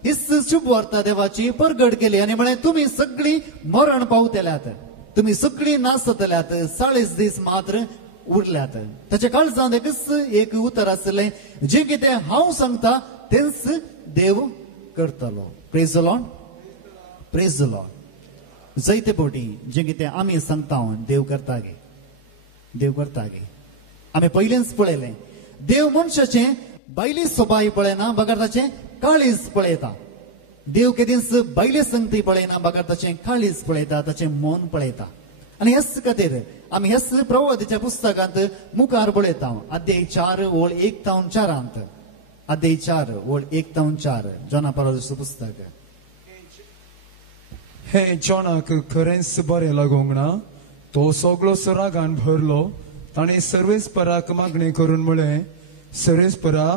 हिच शुभ वार्ता देवाची परगट केली आनी म्हळें, तुमी सगळीं मरण पावतल्यात, तुमी सगळीं नाश जातल्यात, 40 दीस मात्र उरल्यात. ताच्या काळजांत एक उतर आसलें, जें कितें हांव सांगता तेंच देव करतलो. Praise the Lord, praise the Lord. जायते फावटी जें कितें आमी सांगता देव करता गे, देव करता गे. आमी पयलींच पळयलें, देव मनशाचें बायली सोबाय पळयना, बगर ताचें काळीज पळयता. देव केदींच बायले संगती पळयना, बगर ताचें काळीज पळयता, ताचें मन पळयता. आनी हेच खातीर आमी हेच प्रवादीच्या पुस्तकांत मुखार पळयता. अध्याय 4 ओळ 1 ते 4. अध्याय 4 ओळ 1 ते 4 जॉना प्रवादीचें पुस्तक. हे जॉनाक खरेंच बरें लागोंक ना. तो सगळो रागान भरलो. ताणें सर्वेस्पराक मागणी करून म्हळें, सर्वेस्परा,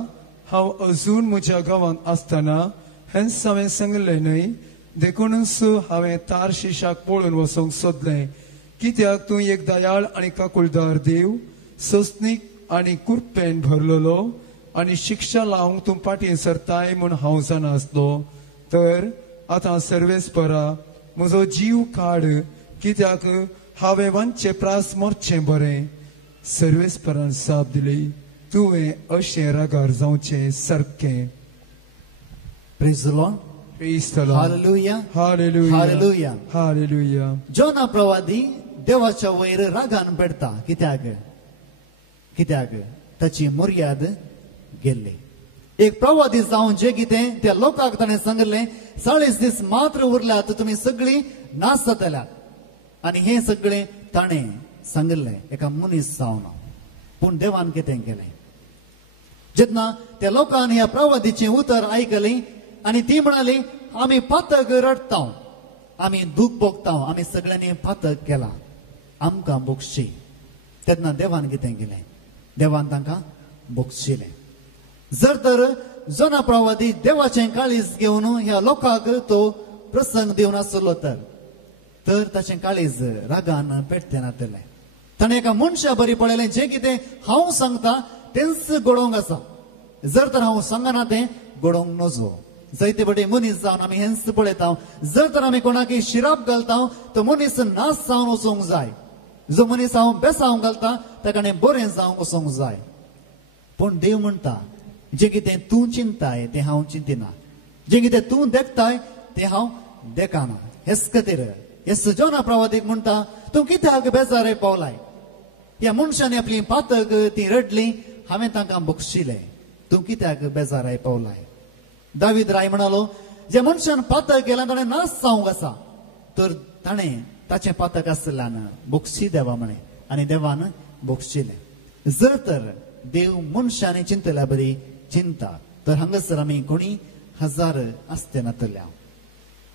हांव अजून म्हज्या गांवांत आसतना हेंच हांवें सांगलें न्हय. देखूनच हांवें तारशीशाक पळोवन वचोंक सोदलें, कित्याक तूं एक दयाळ आनी काकुळदार देव, सस्नीक आनी कुरपेन भरलेलो आनी शिक्षा लावंक तूं फाटीं सरताय म्हूण हांव जाणा आसलो. तर आतां सर्वेस्परा, म्हजो जीव काड, कित्याक हांवें वांचे प्रास मरचें बरें. सर्वेस्परान साप दिली, तुवें अशें रागार जावचें सारकें. Praise the Lord. Praise the Lord. Hallelujah, Hallelujah. Hallelujah. Hallelujah. जॉना प्रवादी देवाच्या वयर रागान पेडटा. कित्याक? कित्याक ताची मर्याद गेल्ली. एक प्रवादी जावन जें कितें त्या लोकांक ताणें सांगलें, 40 दीस मात्र उरल्यात, तुमी सगळीं नाश जातल्यात. आनी हें सगळें ताणें सांगलें एका मनीस जावन. पूण देवान कितें केलें? जेन्ना त्या लोकांनी ह्या प्रवादीचें उतर आयकलें आनी ती म्हणाली, आमी पातक रडटा, आमी दूख भोगता, आमी सगळ्यांनी पातक केला, आमकां बोगशी. तेन्ना देवान कितें केलें? देवान तांकां बोगशिलें. जर तर जॉना प्रवादी देवाचें काळीज घेवन ह्या लोकांक तो प्रसंग दिवन आसलो तर ताचें काळीज रागान पेटतें नातलें. ताणें एका मनशा बरी पळयलें, जें कितें हांव सांगता तेंच घडोवंक आसा. जर तर हांव सांगना तें घडोवंक नजो. जायते फावटी मनीस जावन आमी हेंच पळयता, जर तर आमी कोणाकय शिराप घालता तो मनीस नाश जावन वचोंक जाय. जो मनीस हांव बेसांव घालता ताका बरें जावंक वचोंक जाय. पूण देव म्हणटा, जें कितें तूं चिंताय तें हांव चिंतिना, जें कितें तूं देखताय तें हांव देखाना. हेच खातीर हेच जॉना प्रवादीक म्हणटा, तूं कित्याक बेजारे पावलाय? ह्या मनशाने आपली पातक ती रडली हांवें तांकां बक्षिलें तूं कित्याक बेजाराय पावलाय दावीद राय म्हणालो जे मनशान पातक केला ताणें नास जावंक आसा तर ताणें ताचें पातक आसल्यान बक्षी देवा म्हणे आनी देवान बक्षिलें जर तर देव मनशांनी चिंतल्या बरी चिंता तर हांगासर आमी कोणी हजार आसते नातल्या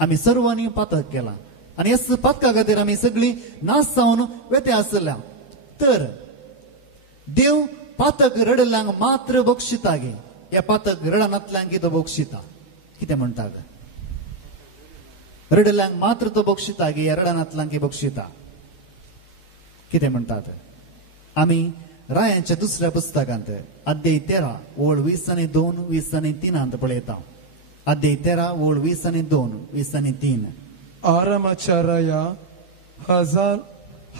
आमी सर्वांनी पातक केला आनी ह्याच पातका खातीर आमी सगळीं नास जावन वेते आसल्या तर देव पातक रडल्यांक मात्र बक्षिता गे ह्या पातक रडनातल्यांक तो बक्षिता कितें म्हणटा रडल्यांक मात्र तो बक्षिता गे रडनातल्यांक बक्षिता कितें म्हणटात आमी रायांच्या दुसऱ्या पुस्तकांत अध्याय 13 ओळ 20 आनी 2 20 आनी 3 पळयता अध्याय 13 ओळ 20 आनी 2 20 आनी 3 आरामाच्या राया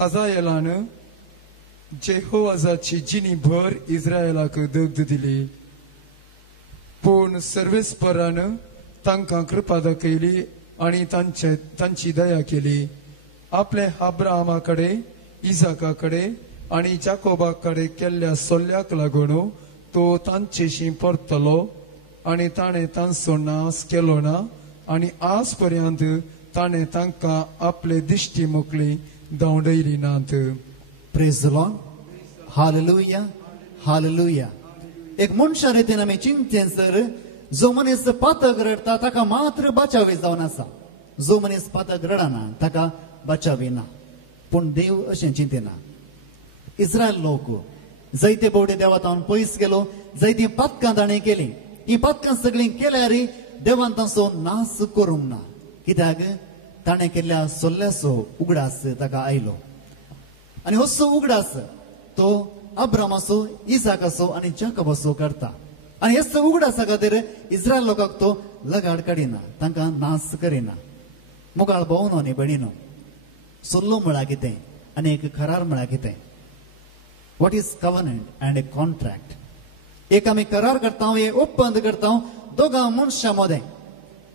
हजायेलान जेहोवाजाची जिनी भर इस्रायलाक दगद दिली पूण सर्वेस्परान तांकां कृपा दाखयली आनी तांची दया केली आपले अब्राहमा कडेन इसाका कडेन आनी जाकोबा कडेन केल्ल्या सोल्ल्याक लागून तो तांचेशी परतलो आनी ताणें तांचो नाश केलो ना आनी आज पर्यंत ताणें तांकां आपले दिश्टी मोकळी धांवडयली नात praise the Lord hallelujah hallelujah एक मनशा रितीन आमी चिंतेसर जो मनीस पातक रडता ताका मात्र बचावी जावन आसा जो मनीस पातक रडना ताका बचावी ना पूण देव अशें चिंतेना इस्रायल लोक जायते बोवडे देवातावन पयस गेलो जायतीं पातकां ताणें केलीं ही पातकां सगळीं केल्यार देवान तांचो नाश करूंक ना कित्याक ताणें केल्ल्या सोल्ल्याचो उगडास ताका आयलो आनी असो उगडास तो अब्रामाचो इसाकाचो आनी जाकोबाचो करता आनी ह्याच उगडासा खातीर इस्रायल लोकांक तो लगाड काडिना तांकां नाश करिना मुगाळ भोवनो न्ही भयणीनो सोल्लो म्हळ्यार कितें आनी एक करार म्हळ्यार कितें what is covenant and a contract एक आमी करार करता एक ओपंद करता दोगां मनशां मदें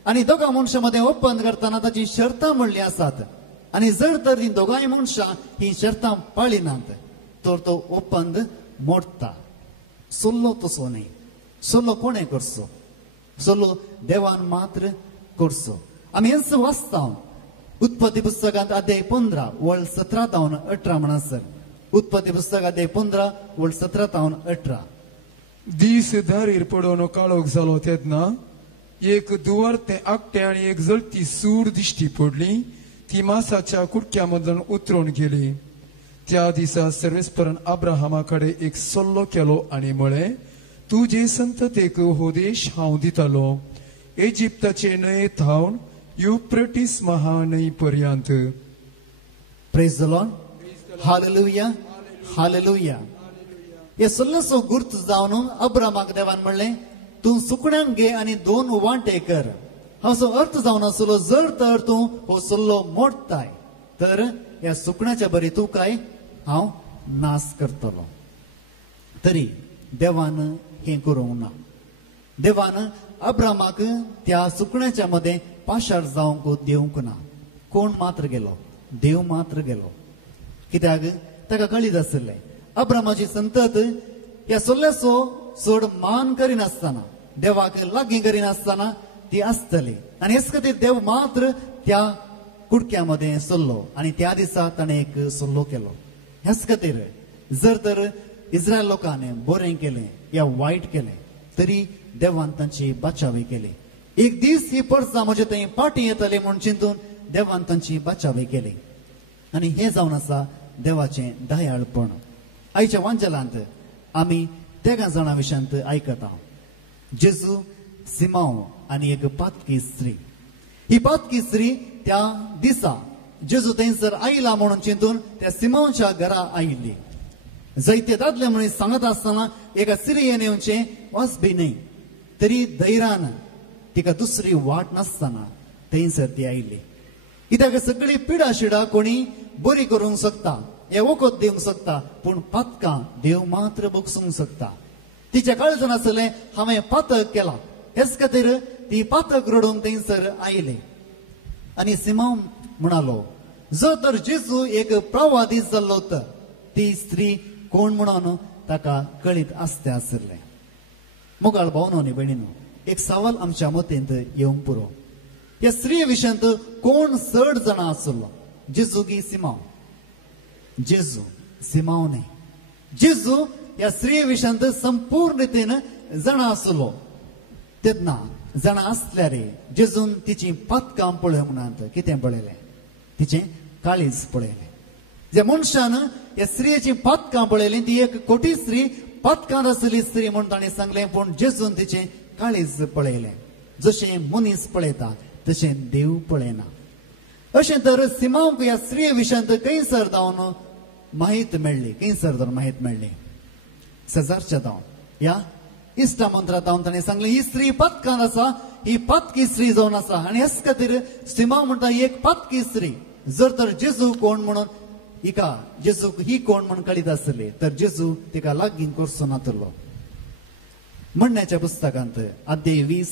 आनी दोगां मनशां मदें ओपंद करतना ताची शर्तां म्हणली आसात आनी जर तर ती दोगांय मनशां ही शर्तां पाळिनात तर तो ओपंद मोडटा सोल्लो तसो न्ही सोल्लो कोणें करचो सोल्लो देवान मात्र करचो आमी हेच वाचता उत्पत्ती पुस्तकांत अध्याय 15 वळ 17 तावन 18 म्हणसर उत्पत्ती पुस्तक अध्याय 15 वळ 17 तावन 18 दीस दारीर पडोवन काळोख जालो तेन्ना एक दुवार ते आकटें आनी एक जळती सूर दिश्टी पडली ती मासाच्या कुडक्या मदल्यान उतरून गेली त्या दिसा सर्वेस्परान अब्राहमा कडेन एक सल्लो केलो आनी म्हळें तुजे संततेक हो देश हांव दितलो इजिप्ताचे न्हंये थावन युफ्रेटीस महान्हंय पर्यंत praise the Lord hallelujah hallelujah हे सल्ल्याचो गुर्त जावन अब्रामाक देवान म्हणलें तूं सुकण्यांक घे आनी 2 वांटे कर हाचो अर्थ जावन आसलो जर तर तूं हो सल्लो मोडताय तर ह्या सुकण्याच्या बरी तुकाय हांव नाश करतलो तरी देवान हें करूंक ना देवान अब्रामाक त्या सुकण्याच्या मदें पाशार जावंक दिवंक ना कोण मात्र गेलो देव मात्र गेलो कित्याक ताका कळीत आसलें अब्रामाची संतत ह्या सल्ल्याचो चड मान करिनासतना देवाक लागीं करिनासतना ती आसतली आनी हेच खातीर देव मात्र त्या कुडक्या मदें सल्लो आनी त्या दिसा ताणें एक सल्लो केलो हेच खातीर जर तर इस्रायल लोकांनी बरें केलें या वायट केलें तरी देवान तांची बचावी केली एक दीस ही परसां म्हजे थंय पाटी येतली म्हूण चिंतून देवान तांची बचावी केली आनी हें जावन आसा देवाचें दयाळपण आयच्या वांजलांत आमी तेगा जाणां विशयांत आयकता जेजू सिमांव आनी एक पातकी स्त्री ही पातकी स्त्री त्या दिसा जेजू थंयसर आयला म्हणून चिंतून त्या सिमांवच्या घरा आयिल्ली जायते दादले मनीस सांगत आसतना एका स्त्रियेन येवचें वचबी न्हय तरी धैर्यान तिका दुसरी वाट नासतना थंयसर ती आयिल्ली कित्याक सगळी पिडा शिडा कोणी बरी करूंक शकता हे वखद दिवंक शकता पूण पातकां देव मात्र बगसूंक शकता तिच्या काळजान आसलें हांवें पातक केला हेच खातीर ती पातक रडूंक थंयसर आयली आनी सिमांव म्हणालो जर तर जेजू एक प्रवादी जाल्लो तर ती स्त्री कोण म्हणून ताका कळीत आसते आसले. मोगाळ भावनो आनी भयणीनो, एक सवाल आमच्या मतेंत येवंक पुरो. ह्या स्त्रिये विशयांत कोण चड जाणां आसलो? जेजू की सिमाव? जेजू, सिमाव न्ही. जेजू ह्या स्त्रिये विशयांत संपूर्ण रितीन जाणा आसलो. तेन्ना जाणा आसल्यार जेजून तिची पातकां पळय म्हणत कितें पळयलें? तिचें काळीज पळयलें. ज्या मनशान ह्या स्त्रियेची पातकां पळयलीं ती एक खोटी स्त्री, पातकांत आसली स्त्री म्हूण ताणें सांगलें, पूण जेजून तिचें काळीज पळयलें. जशें मनीस पळयता तशें देव पळयना. अशें तर सिमांक ह्या स्त्रिये विशयांत खंयसर जावन माहीत मेळ्ळी, खंयसर तर माहीत मेळ्ळी. सेजारच्या जावन ह्या इश्टा मंत्रांत जावन ताणें सांगलें ही स्त्री पातकांत आसा, ही पातकी स्त्री जावन आसा. आनी हेच खातीर सिमांव म्हणटा ही एक पातकी स्त्री. जर तर जेजू कोण म्हणून हिका जेजू ही कोण म्हण कळीत आसली तर जेजू तिका लागीं करचो नातलो. म्हणण्याच्या पुस्तकांत अध्याय 20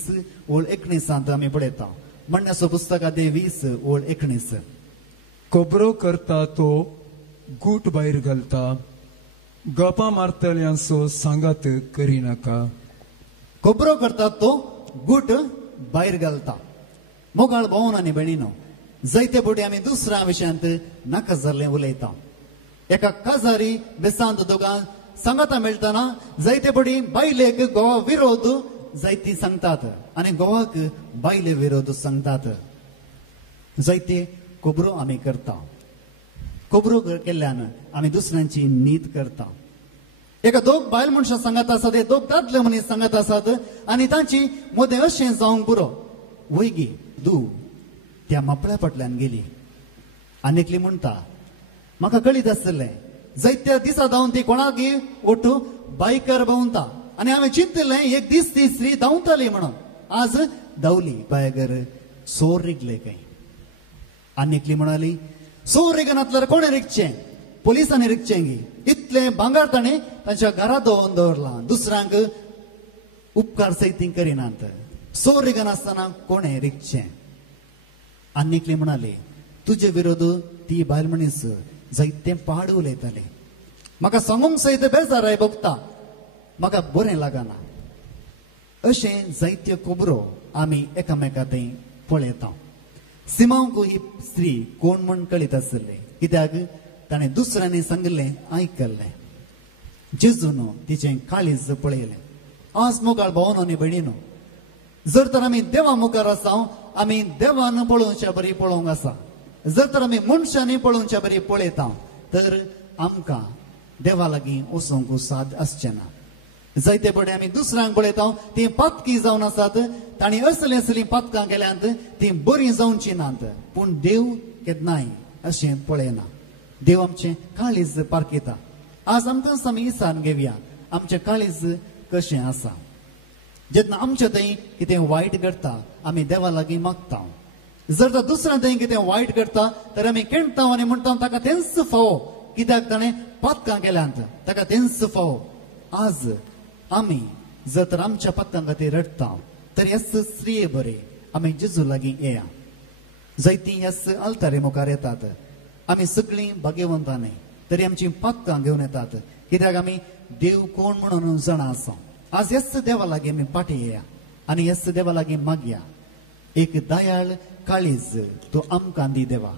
ओळ 19 आमी पळयता. म्हणण्याचो पुस्तक अध्याय 20 ओळ 19. खोबरो करता तो गूट भायर घालता, गप्पा मारतल्यांचो सांगात करिनाका. खोबरो करता तो गूट भायर घालता. मोगाळ भावन आनी भयणीनो, जायते फावटी आमी दुसऱ्या विशयांत नाका जाल्लें उलयता. एका काजारी बेसांत दोगां सांगाता मेळटना जायते फावटी बायलेक घोवा विरोध जायती सांगतात आनी घोवाक बायले विरोध सांगतात. जायते खोबरो आमी करता. खोबरो केल्ल्यान आमी दुसऱ्यांची नीत करता. एका दोग बायल मनशां सांगत आसात, हे दोग दादले मनीस सांगत आसात आनी तांची मदें अशें जावंक पुरो. वयगी दू त्या मापळ्या फाटल्यान गेली. आनीकली म्हणटा म्हाका कळीत आसलें जायत्या दिसा जावन ती कोणाकी ओटू बायकार भोंवता आनी हांवें चिंतलें एक दीस ती स्त्री धांवताली म्हणून. आज धांवली बायगर सोर रिगले काय. आनीकली म्हणाली सोर रिगनातल्यार कोणें रिगचें? पोलिसांनी रिगचें गी. इतलें भांगर ताणें तांच्या घरांत दवरून दवरलां. दुसऱ्यांक उपकार सैतीं करिनात. सोर रिगन आसतना कोणें रिगचें? आनीकली म्हणाली तुजे विरोध ती बायल मनीस जायतें पाड उलयताली. म्हाका सांगूंक सयत बेजाराय भोगता, म्हाका बरें लागना. अशें जायत्यो खोबरो आमी एकामेका थंय पळयता. सिमांक ही स्त्री कोण म्हण कळीत आसली, कित्याक ताणें दुसऱ्यांनी सांगिल्लें आयकल्लें. जेजून तिचें काळीज पळयलें. आज मोगाळ भावनो आनी भयणीनो, जर तर आमी देवा मुखार आसा आमी देवान पळोवच्या बरी पळोवंक आसा. जर तर आमी मनशांनी पळोवच्या बरी पळयता तर आमकां देवा लागीं वचोंक साद आसचें ना. जायते फावटी आमी दुसऱ्यांक पळयता ती पातकी जावन आसात. तांणी असलीं पातकां केल्यांत ती बरीं जावची नात, पूण देव केन्नाय अशें पळयना. देव आमचें काळीज पारखिता. आज आमकां आमी विचारून घेवया आमचें काळीज कशें आसा. जेन्ना आमच्या थंय कितें वायट घडटा आमी देवा लागीं मागता. जर तर दुसऱ्या थंय कितें वायट घडटा तर आमी केणटा आनी म्हणटा ताका तेंच फावो, कित्याक ताणें पातकां केल्यांत ताका तेंच फावो. आज आमी जर तर आमच्या पातकां खातीर रडटा तर ह्याच स्त्रिये बरे आमी जेजू लागीं येया. जायतीं ह्याच आल्तारे मुखार येतात. आमी सगळीं भाग्यवंतांनी तरी आमची पातकां घेवन येतात, कित्याक आमी देव कोण म्हणून जाणा आसा. आज ह्याच देवा लागीं आमी पाटी येया आनी ह्याच देवा लागीं मागया. एक दयाळ काळीज तूं आमकां दी देवा.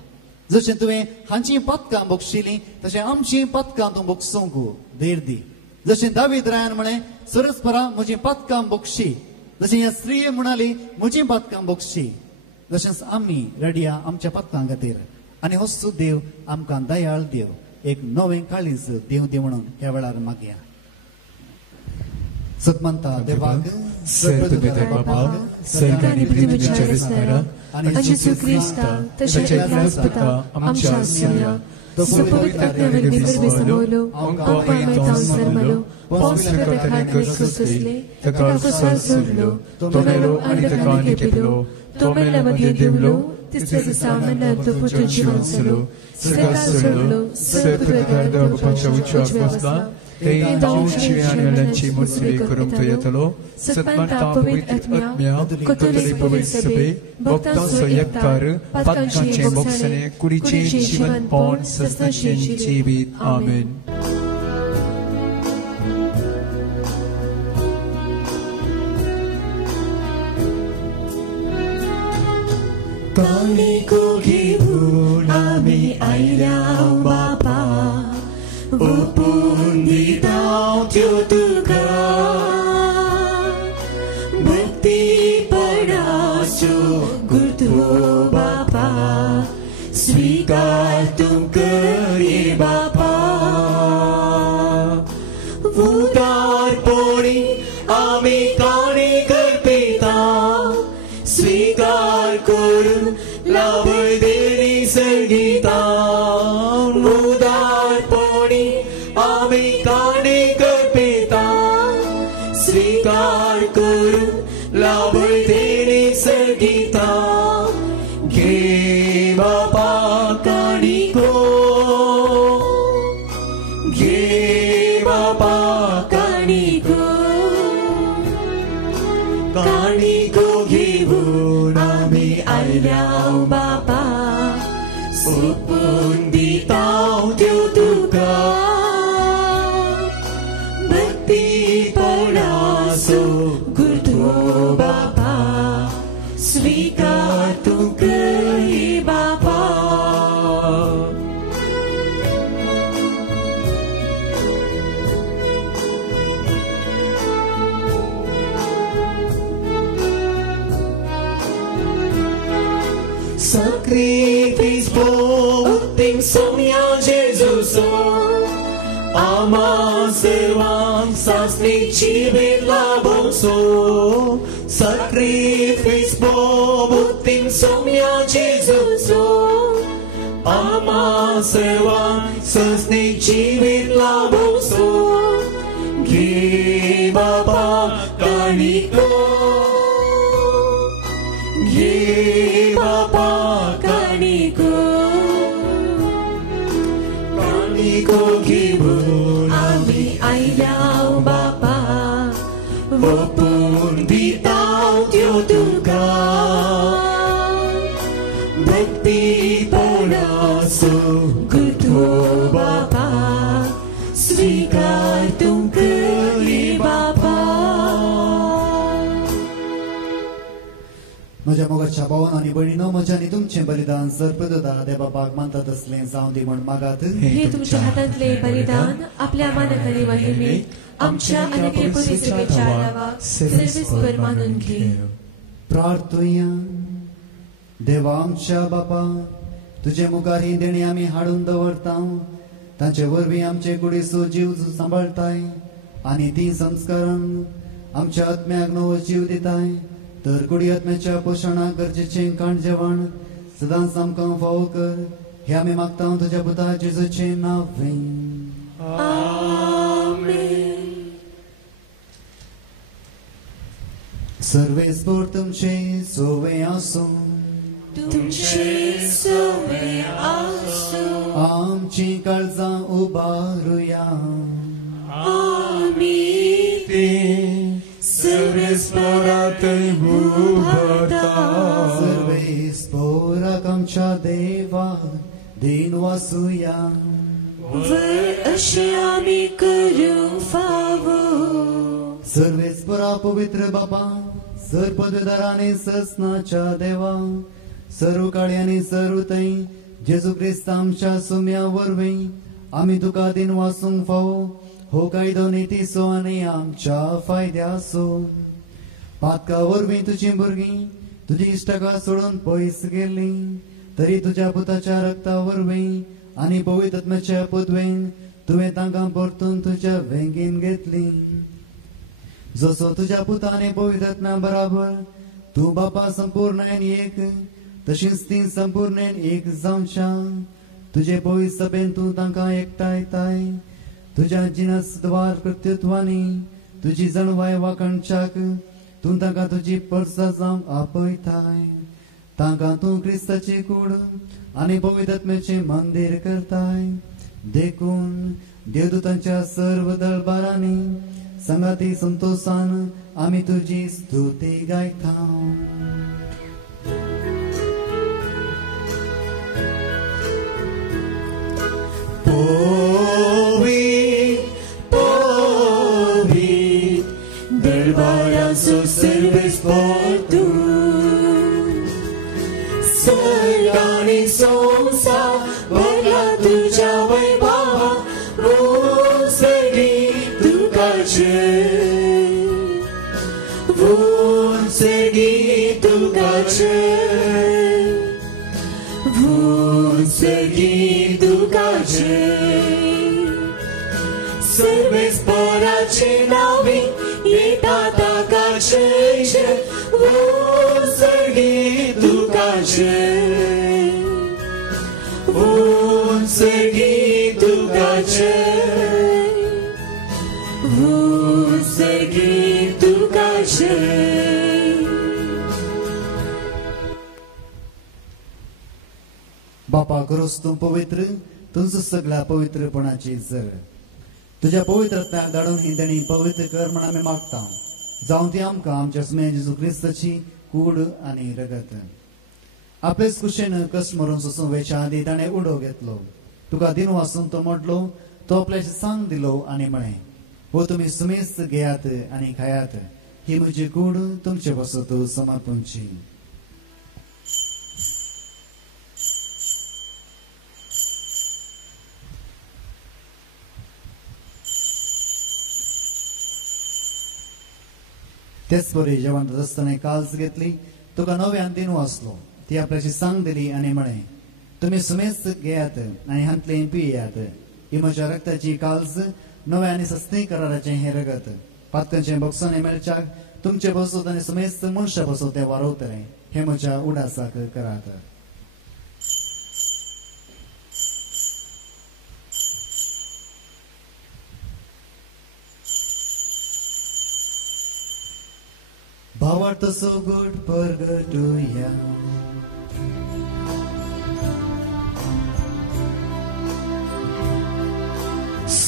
जशें तुवें हांची पातकां भोगशिलीं तशें आमची पातकां तूं भोगसूंक धैर दी. जशें दावीद रायान म्हळें सरस्परा म्हजी पातकां भोगशी, जशें ह्या स्त्रिये म्हणाली म्हजी पातकां भोगशी, तशेंच आमी रडया आमच्या पातकां खातीर. आनी होच देव आमकां दयाळ देव एक नवें काळीज देव दी म्हणून ह्या वेळार मागया. सतमंता देवाक बापाक स्वर्ग आनी पृथ्वीच्या रचणारा आनी जेजू क्रिस्ता तशेंच राजपुता आमच्या आसया तो पवित्र आत्म्यावरवी परमेसमोलो आमकां मेतावन जल्मलो पौत्र खातीर कसले ताका कसाल सोडलो तो मेलो आनी ताका आनी केलो तो मेल्या मदीं देवलो तिसऱ्या दिसा मेल्यार तो पुत्र जिवन जालो सगळ्याक सोडलो सर्व पदार्थ बापाच्या उजव्याक बसला ते जाऊनशिवे आनी आल्यांची मुसरी करूंक तो येतलो सत्मंता पवित्र आत्म्या कतोलिक पवित्र सभे भक्तांचो एककार पातकांचे मोक्षणे कुडीचे जीवन पावन सस्ताचे जिवीत आमेन. काणिको घेऊन आमी आयल्या बापा ओपून दितां त्यो तुका भक्तीपणाच्यो गुर्तो बापा स्वीकार तूं करे बापा उदारपणी आमी काणी करपिता स्वीकार करून लाभय देणी संगीता उदारपणी आमी काणी करपिता स्वीकार करून लाभय देणी संगीता घे बापा काणिको घे बापा काणिको काणिको घेऊन आमी आयल्या बापा सोपून दितां त्यो तुका भक्तीपणाचो गुर्तो बापा स्वीकार तूं करे बापा. Sacrifice potem somia Jezuso ama servam sasni chive labonso Sacrifice potem somia Jezuso ama servam sasni chive labonso Ge baba kaniko Ge baba kaniko kaniko घेऊन आमी आयल्या बापा ओपून दितां त्यो तुका भक्तीपणाचो गुर्तो बापा स्वीकार तूं करे बापा. म्हज्या मोगाच्या भावान आनी भयणीनो म्हज्या आनी तुमचें बलिदान सर्पदता देवा बापाक मानता तसलें जावं दी म्हण मागात. हे तुमच्या हातांतले बलिदान आपल्या मानकांनी वाहिनी आमच्या आनी त्रिपुरी सभेच्या नावाक सर्वेस्पर मानून घे. प्रार्थुया देवा आमच्या बापा तुजे मुखार ही देणी आमी हाडून दवरता तांचे वरवीं आमचे कुडीचो जीव सांबाळताय आनी ती संस्कारान आमच्या आत्म्याक नवो जीव दिताय तर कुडी आत्म्याच्या पोषणाक गरजेचें खाण जेवण सदांच आमकां फावो कर हे आमी मागता तुज्या पुता जेजूचें नांवें. आमेन. सर्वेस्पर तुमचे सोवे आसूं तुमचे सोवे आसूं आमची काळजां उबारुया आमी सर्वेस्परात उभारता सर्वेस्पराक आमच्या देवा दिन वासुया वर अशें आमी करूंक फावो. सर्वेस्परा पवित्र बापा सर पदवीदारांनी ससनाच्या देवा सर्व काळी आनी सर्व थंय जेजू क्रिस्त आमच्या सुम्या वरवीं आमी तुका दिन वासूंक फावो हो कायदो नितीचो आनी आमच्या फायद्याचो. पातका वरवीं तुजीं भुरगीं तुजी इश्टकां सोडून पयस गेल्लीं तरी तुज्या पुताच्या रक्ता वरवीं आनी पवित्र आत्म्याच्या पदवेन तुवें तांकां परतून तुज्या वेंगेन घेतलीं. जसो तुज्या पुताने पवित्र आत्म्या बराबर तूं बापा संपूर्णेन एक तशींच ती संपूर्णेन एक जावच्या तुजे पवित्र सभेन तूं तांकां एकठांयताय तुज्या जिनस द्वार कृत्युत्वानी तुजी जणवाय वाखणच्याक तूं तांकां तुजी परसा जावंक आपयताय. तांकां तूं क्रिस्ताची कूड आनी पवित्र आत्म्याचें मंदीर करताय देखून देवदूतांच्या सर्व दळबारांनी संगाती संतोषान आम्ही तुझी स्तुती गायता. Darbarazo serves por tu Sargani sonsa Bala tuja vaibhava Vonsegi tukache Vonsegi tukache Vonsegi tukache Serves porace navi Yetata kache Vonsegi tukache Vonsegi tukache Vonsegi tukache. बापा करोस तूं पवित्र तुझ सगळ्या पवित्रपणाची जर तुझ्या पवित्रत्याक धाडून ही देणी पवित्र कर म्हण आमी मागता. जावं ती आमकां आमच्या सुमे जेजू क्रिस्ताची कूड आनी रगत. आपलेच कुशेन कश्ट मरून सोसूं वेच्या आदी ताणें उडो घेतलो. तुका दिन वाचून तो मोडलो तो आपल्याची सांग दिलो आनी म्हणे हो तुमी सुमेस्त घेयात आनी खायात ही म्हजी कूड तुमचे वसत समर्पणची. तेच बरी जेवण आसतना काल्स घेतली तुका नव्यान दिन वाचलो ती आपल्याची सांग दिली आनी म्हणे तुम्ही सुमेस्त घेयात आनी हांतले पियात ही म्हज्या रक्ताची काल्स नव्या आनी सस्ती कराराचे हे रगत पातकांचे बक्षाने मेळच्याक तुमचे बसोत आनी सुमेस्त मनशा बसोत ते वारोवतले हे म्हज्या उडासाक करात. भावार्थ सोगोट परगटुया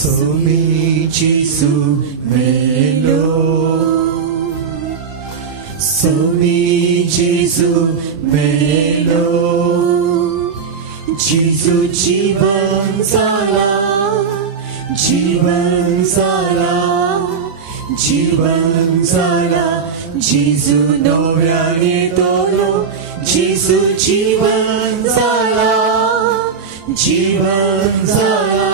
Somi Jesu melo Somi Jesu melo Jesu jivan zala Jivan zala Jivan zala Jesu novyani tolo Jesu jivan zala Jivan zala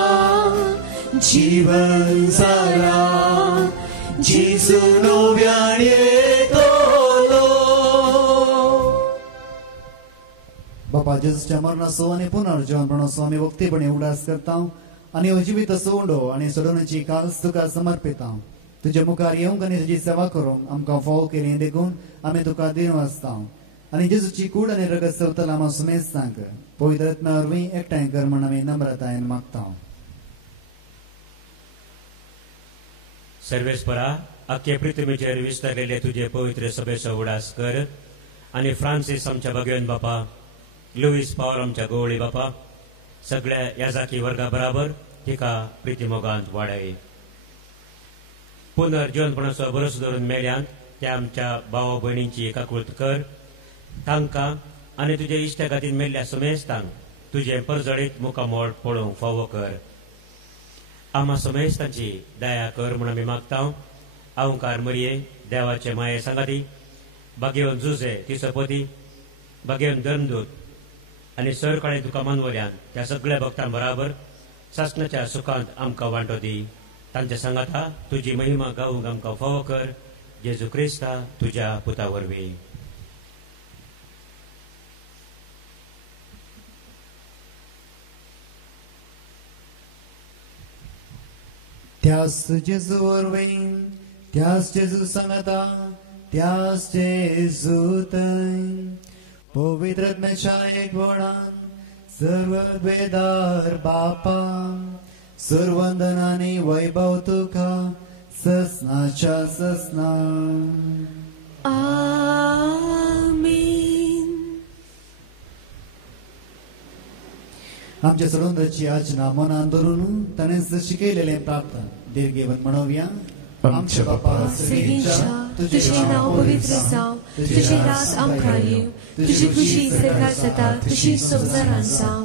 Jivan zala Jesu novyani tolo. बापा जेजूच्या मरणाचो आनी पुनर्जीवनपणाचो आमी वक्तीपणी उडास करता आनी अजिवीत असो उंडो आनी सोडोवण्याची काल्स तुका समर्पिता. तुझ्या मुखार येवंक आनी तुजी सेवा करूंक आमकां फाव केली देखून आमी तुका दिन वाचता आनी जेजूची कूड आनी रगत सेवतला आमकां सुमेस्तांक पवित्र आत्म्या वरवीं एकठांय कर म्हण आमी नम्रतायेन मागता. सर्वेस्परा अख्खे पृथ्वीचेर विस्तारलेले तुझे पवित्र सभेचो उडास कर आनी फ्रांसीस आमच्या भगवन बापा लुईस पावल आमच्या गवळी बापा सगळ्या याजाकी वर्गा बराबर तिका प्रितीमोगांत वाडय. पुनर्जीवनपणाचो भरोसो धरून मेल्यांत त्या आमच्या भावा भयणींची एकाकृत कर तांकां आनी तुजे इश्टगातीन मेल्ल्या सुमेस्तांक तुजे परजळीत मुखामोळ पळोवंक फावो कर. आम्हा सुमेस्तांची दया कर म्हूण आमी मागता. अवंकार मरये देवाचे माये सांगाती भाग्यवन जुजे तिचो पती भाग्यवन धर्मदूत आनी सरकाळी तुका मानवल्यान त्या सगळ्या भक्तां बराबर सासणाच्या सुखांत आमकां वांटो दी. तांच्या सांगाता तुजी महिमा गावूंक आमकां फावो कर. जेजू क्रिस्ता तुज्या पुता वरवीं. त्यास जेजू वरवीं त्यास जेजू सांगता त्यास जेजू थंय पवित्र आत्म्याच्या एकवटान सर्व बेदार बापा सर्वंदनानी वैभव तुका ससनाच्या ससना. आमीन. आमच्या सरोंदराची याचना मनात धरून ताणेच शिकयलेले प्रार्थना देव म्हणूया. आमच्या बापा सगळ्यांच्या तुझे नाव पवित्र जाव, तुझे राज आमकां येव, तुझी खुशी सरकार जाता तुझी संवसारांत जाव.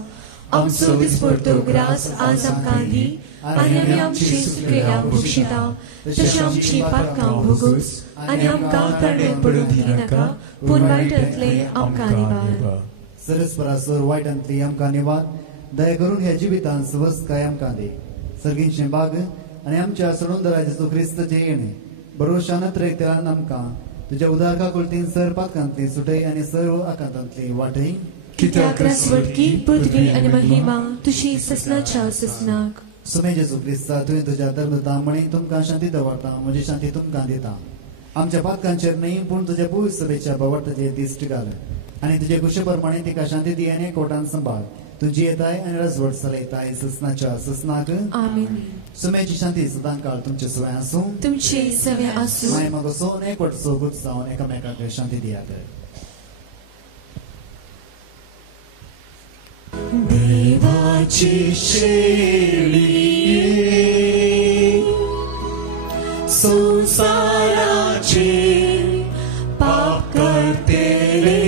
आमचो दिसपडटो ग्रास आज आमकां दी, आनी आमी आमची चुकलेल्यांक बक्षिता, तशी आमची पातकां भोगूस, आनी आमकां तरणेंत पडूंक दिली नाका, पूण वायटांतले आमकां निवार. सरस्परासोर वायटांतली आमकां निवार, दया करून ह्या जिवितांत स्वस्त काय आमकां दे. सर्गींचे बाग आनी आमच्या सरोंदरा जेजू क्रिस्ताचे येणे भरोशानत रेखतेलान आमकां तुज्या उदारका कुलतीन सर पातकांतली सुटय आनी सर्व आकांतांतली वाटय. कित्याक रासवडकी पदवी आनी महिमा तुजी ससनाच्या ससनाक. सुमे जेजू क्रिस्ता तुवें तुज्या धर्मदाता म्हणी तुमकां शांती दवरता, म्हजी शांती तुमकां दिता. आमच्या पातकांचेर न्हय पूण तुज्या पवित्र सभेच्या बवरताचेर दिश्टी घाल आनी तुजे कुशे प्रमाणे तिका शांती दी आनी कोटान सांबाळ. तुजी येताय आनी राजवट चलयताय ससनाच्या ससनाक. आमीन. सुमेची शांती सदां काळ तुमचे सवय आसूं. तुमचे सवय आसूं. माय मगोसोन एकवटसो गुट जावन एकामेकाक शांती दियात. देवाची शेळी संसाराचे पाप करतेले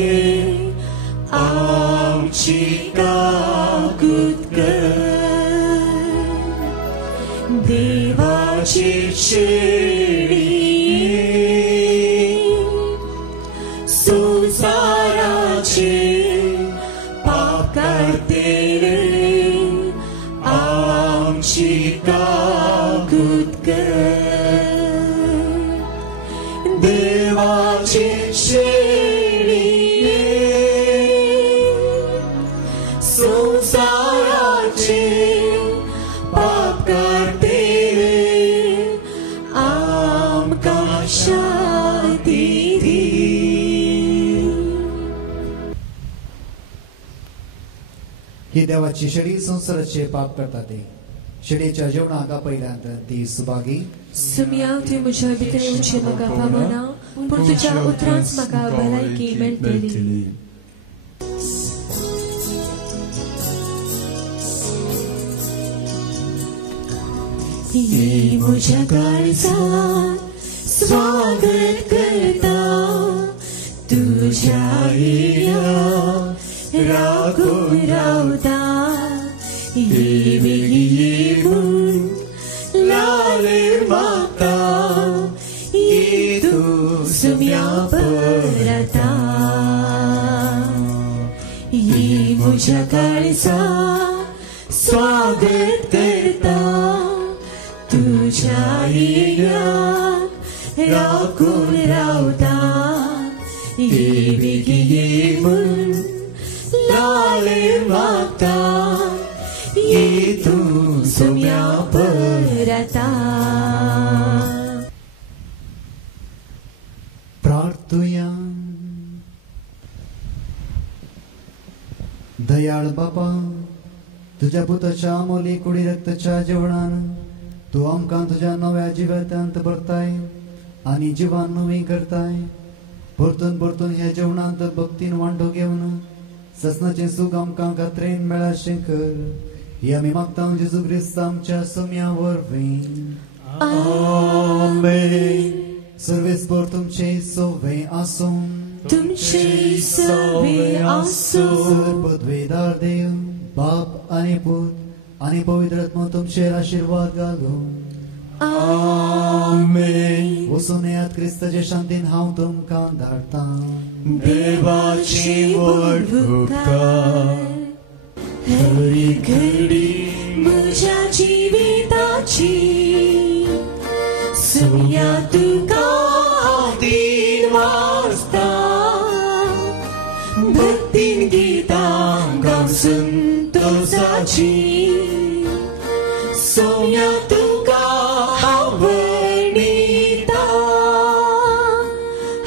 आमची काकूत कर. देवाची शेळी संसाराचे पाप करतेले आमची काकूत कर. देवाची शेळी संसाराचे पाप करतेले आमकां शांती दी. ही देवाची शेळी संसाराचे पाप करता ती. शेळयेच्या जेवणाक आपयल्यांत ती सुभागी. सुमया तुवें म्हज्या भितर येवचें म्हाका फावना, पूण तुज्या उतरांच म्हाका भलायकी मेळटली. ये म्हज्या काळजांत स्वागत करता, तुज्या येया रागून रावता. ये येवून लालेर मागता, ये तूं सुम्या परता. ये म्हज्या काळजांत स्वागत करता, तुज्या येयाक रागून रावता. ये येवून लालेर मागता, ये तूं सुम्या परता. प्रार्थुया. दयाळ बापा, तुज्या पुताच्या अमोली कुडी रक्ताच्या जेवणान तू आमकां तुज्या नव्या जिवांत भरताय आनी जिवान नवी करताय. परतून परतून ह्या जेवणांत भक्तीन वांटो घेवन ससनाचें सूख आमकां खात्रेन मेळाशें कर. ही आमी मागता जेजू क्रिस्त आमच्या सुम्या वरवीं. आमेन. सर्वेस्पर तुमचे सवय आसूं. तुमचे सवय आसूं. सर्वपदवेदार देव बाप आनी पूत आनी पवित्र आत्मा तुमचेर आशीर्वाद घालूं. आमेन. वचून येयात क्रिस्ताचे शांतीन हांव तुमकां धाडटा. देवाची वडणूकाय हरी घडी म्हज्या जिविताची. सुम्या तुका हातीन वाजता, भक्तीन गितां गावन संतोषाची. सुम्या तुका हांव वर्णिता,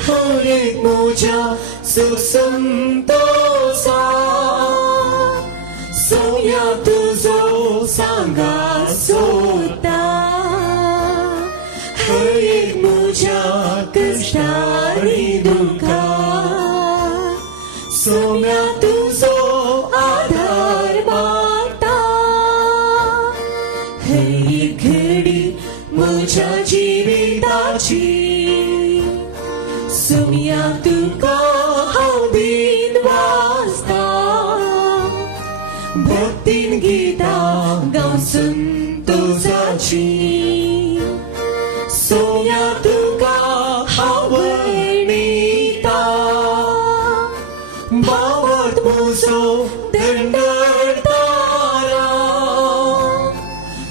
हर एक म्हज्या सुसंतोषा. सुम्या तुजो सांगात सोदता, हर एक म्हज्या कश्टांनी दुखा. सुम्या तुजो आधार मागता, तुजो दंडतारा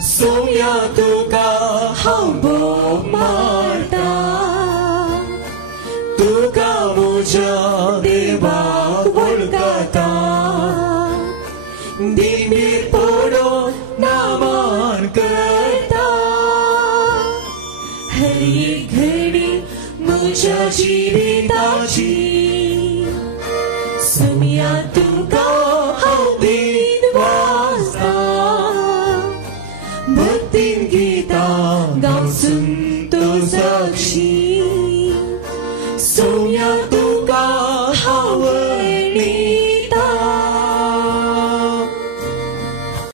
सोम्या तुका हांव भोग मारता तुका म्हज्या देवाक वळखता दिंडीर पडोन नामान करता हर एक घडी म्हज्या जिविताची सोम्या तू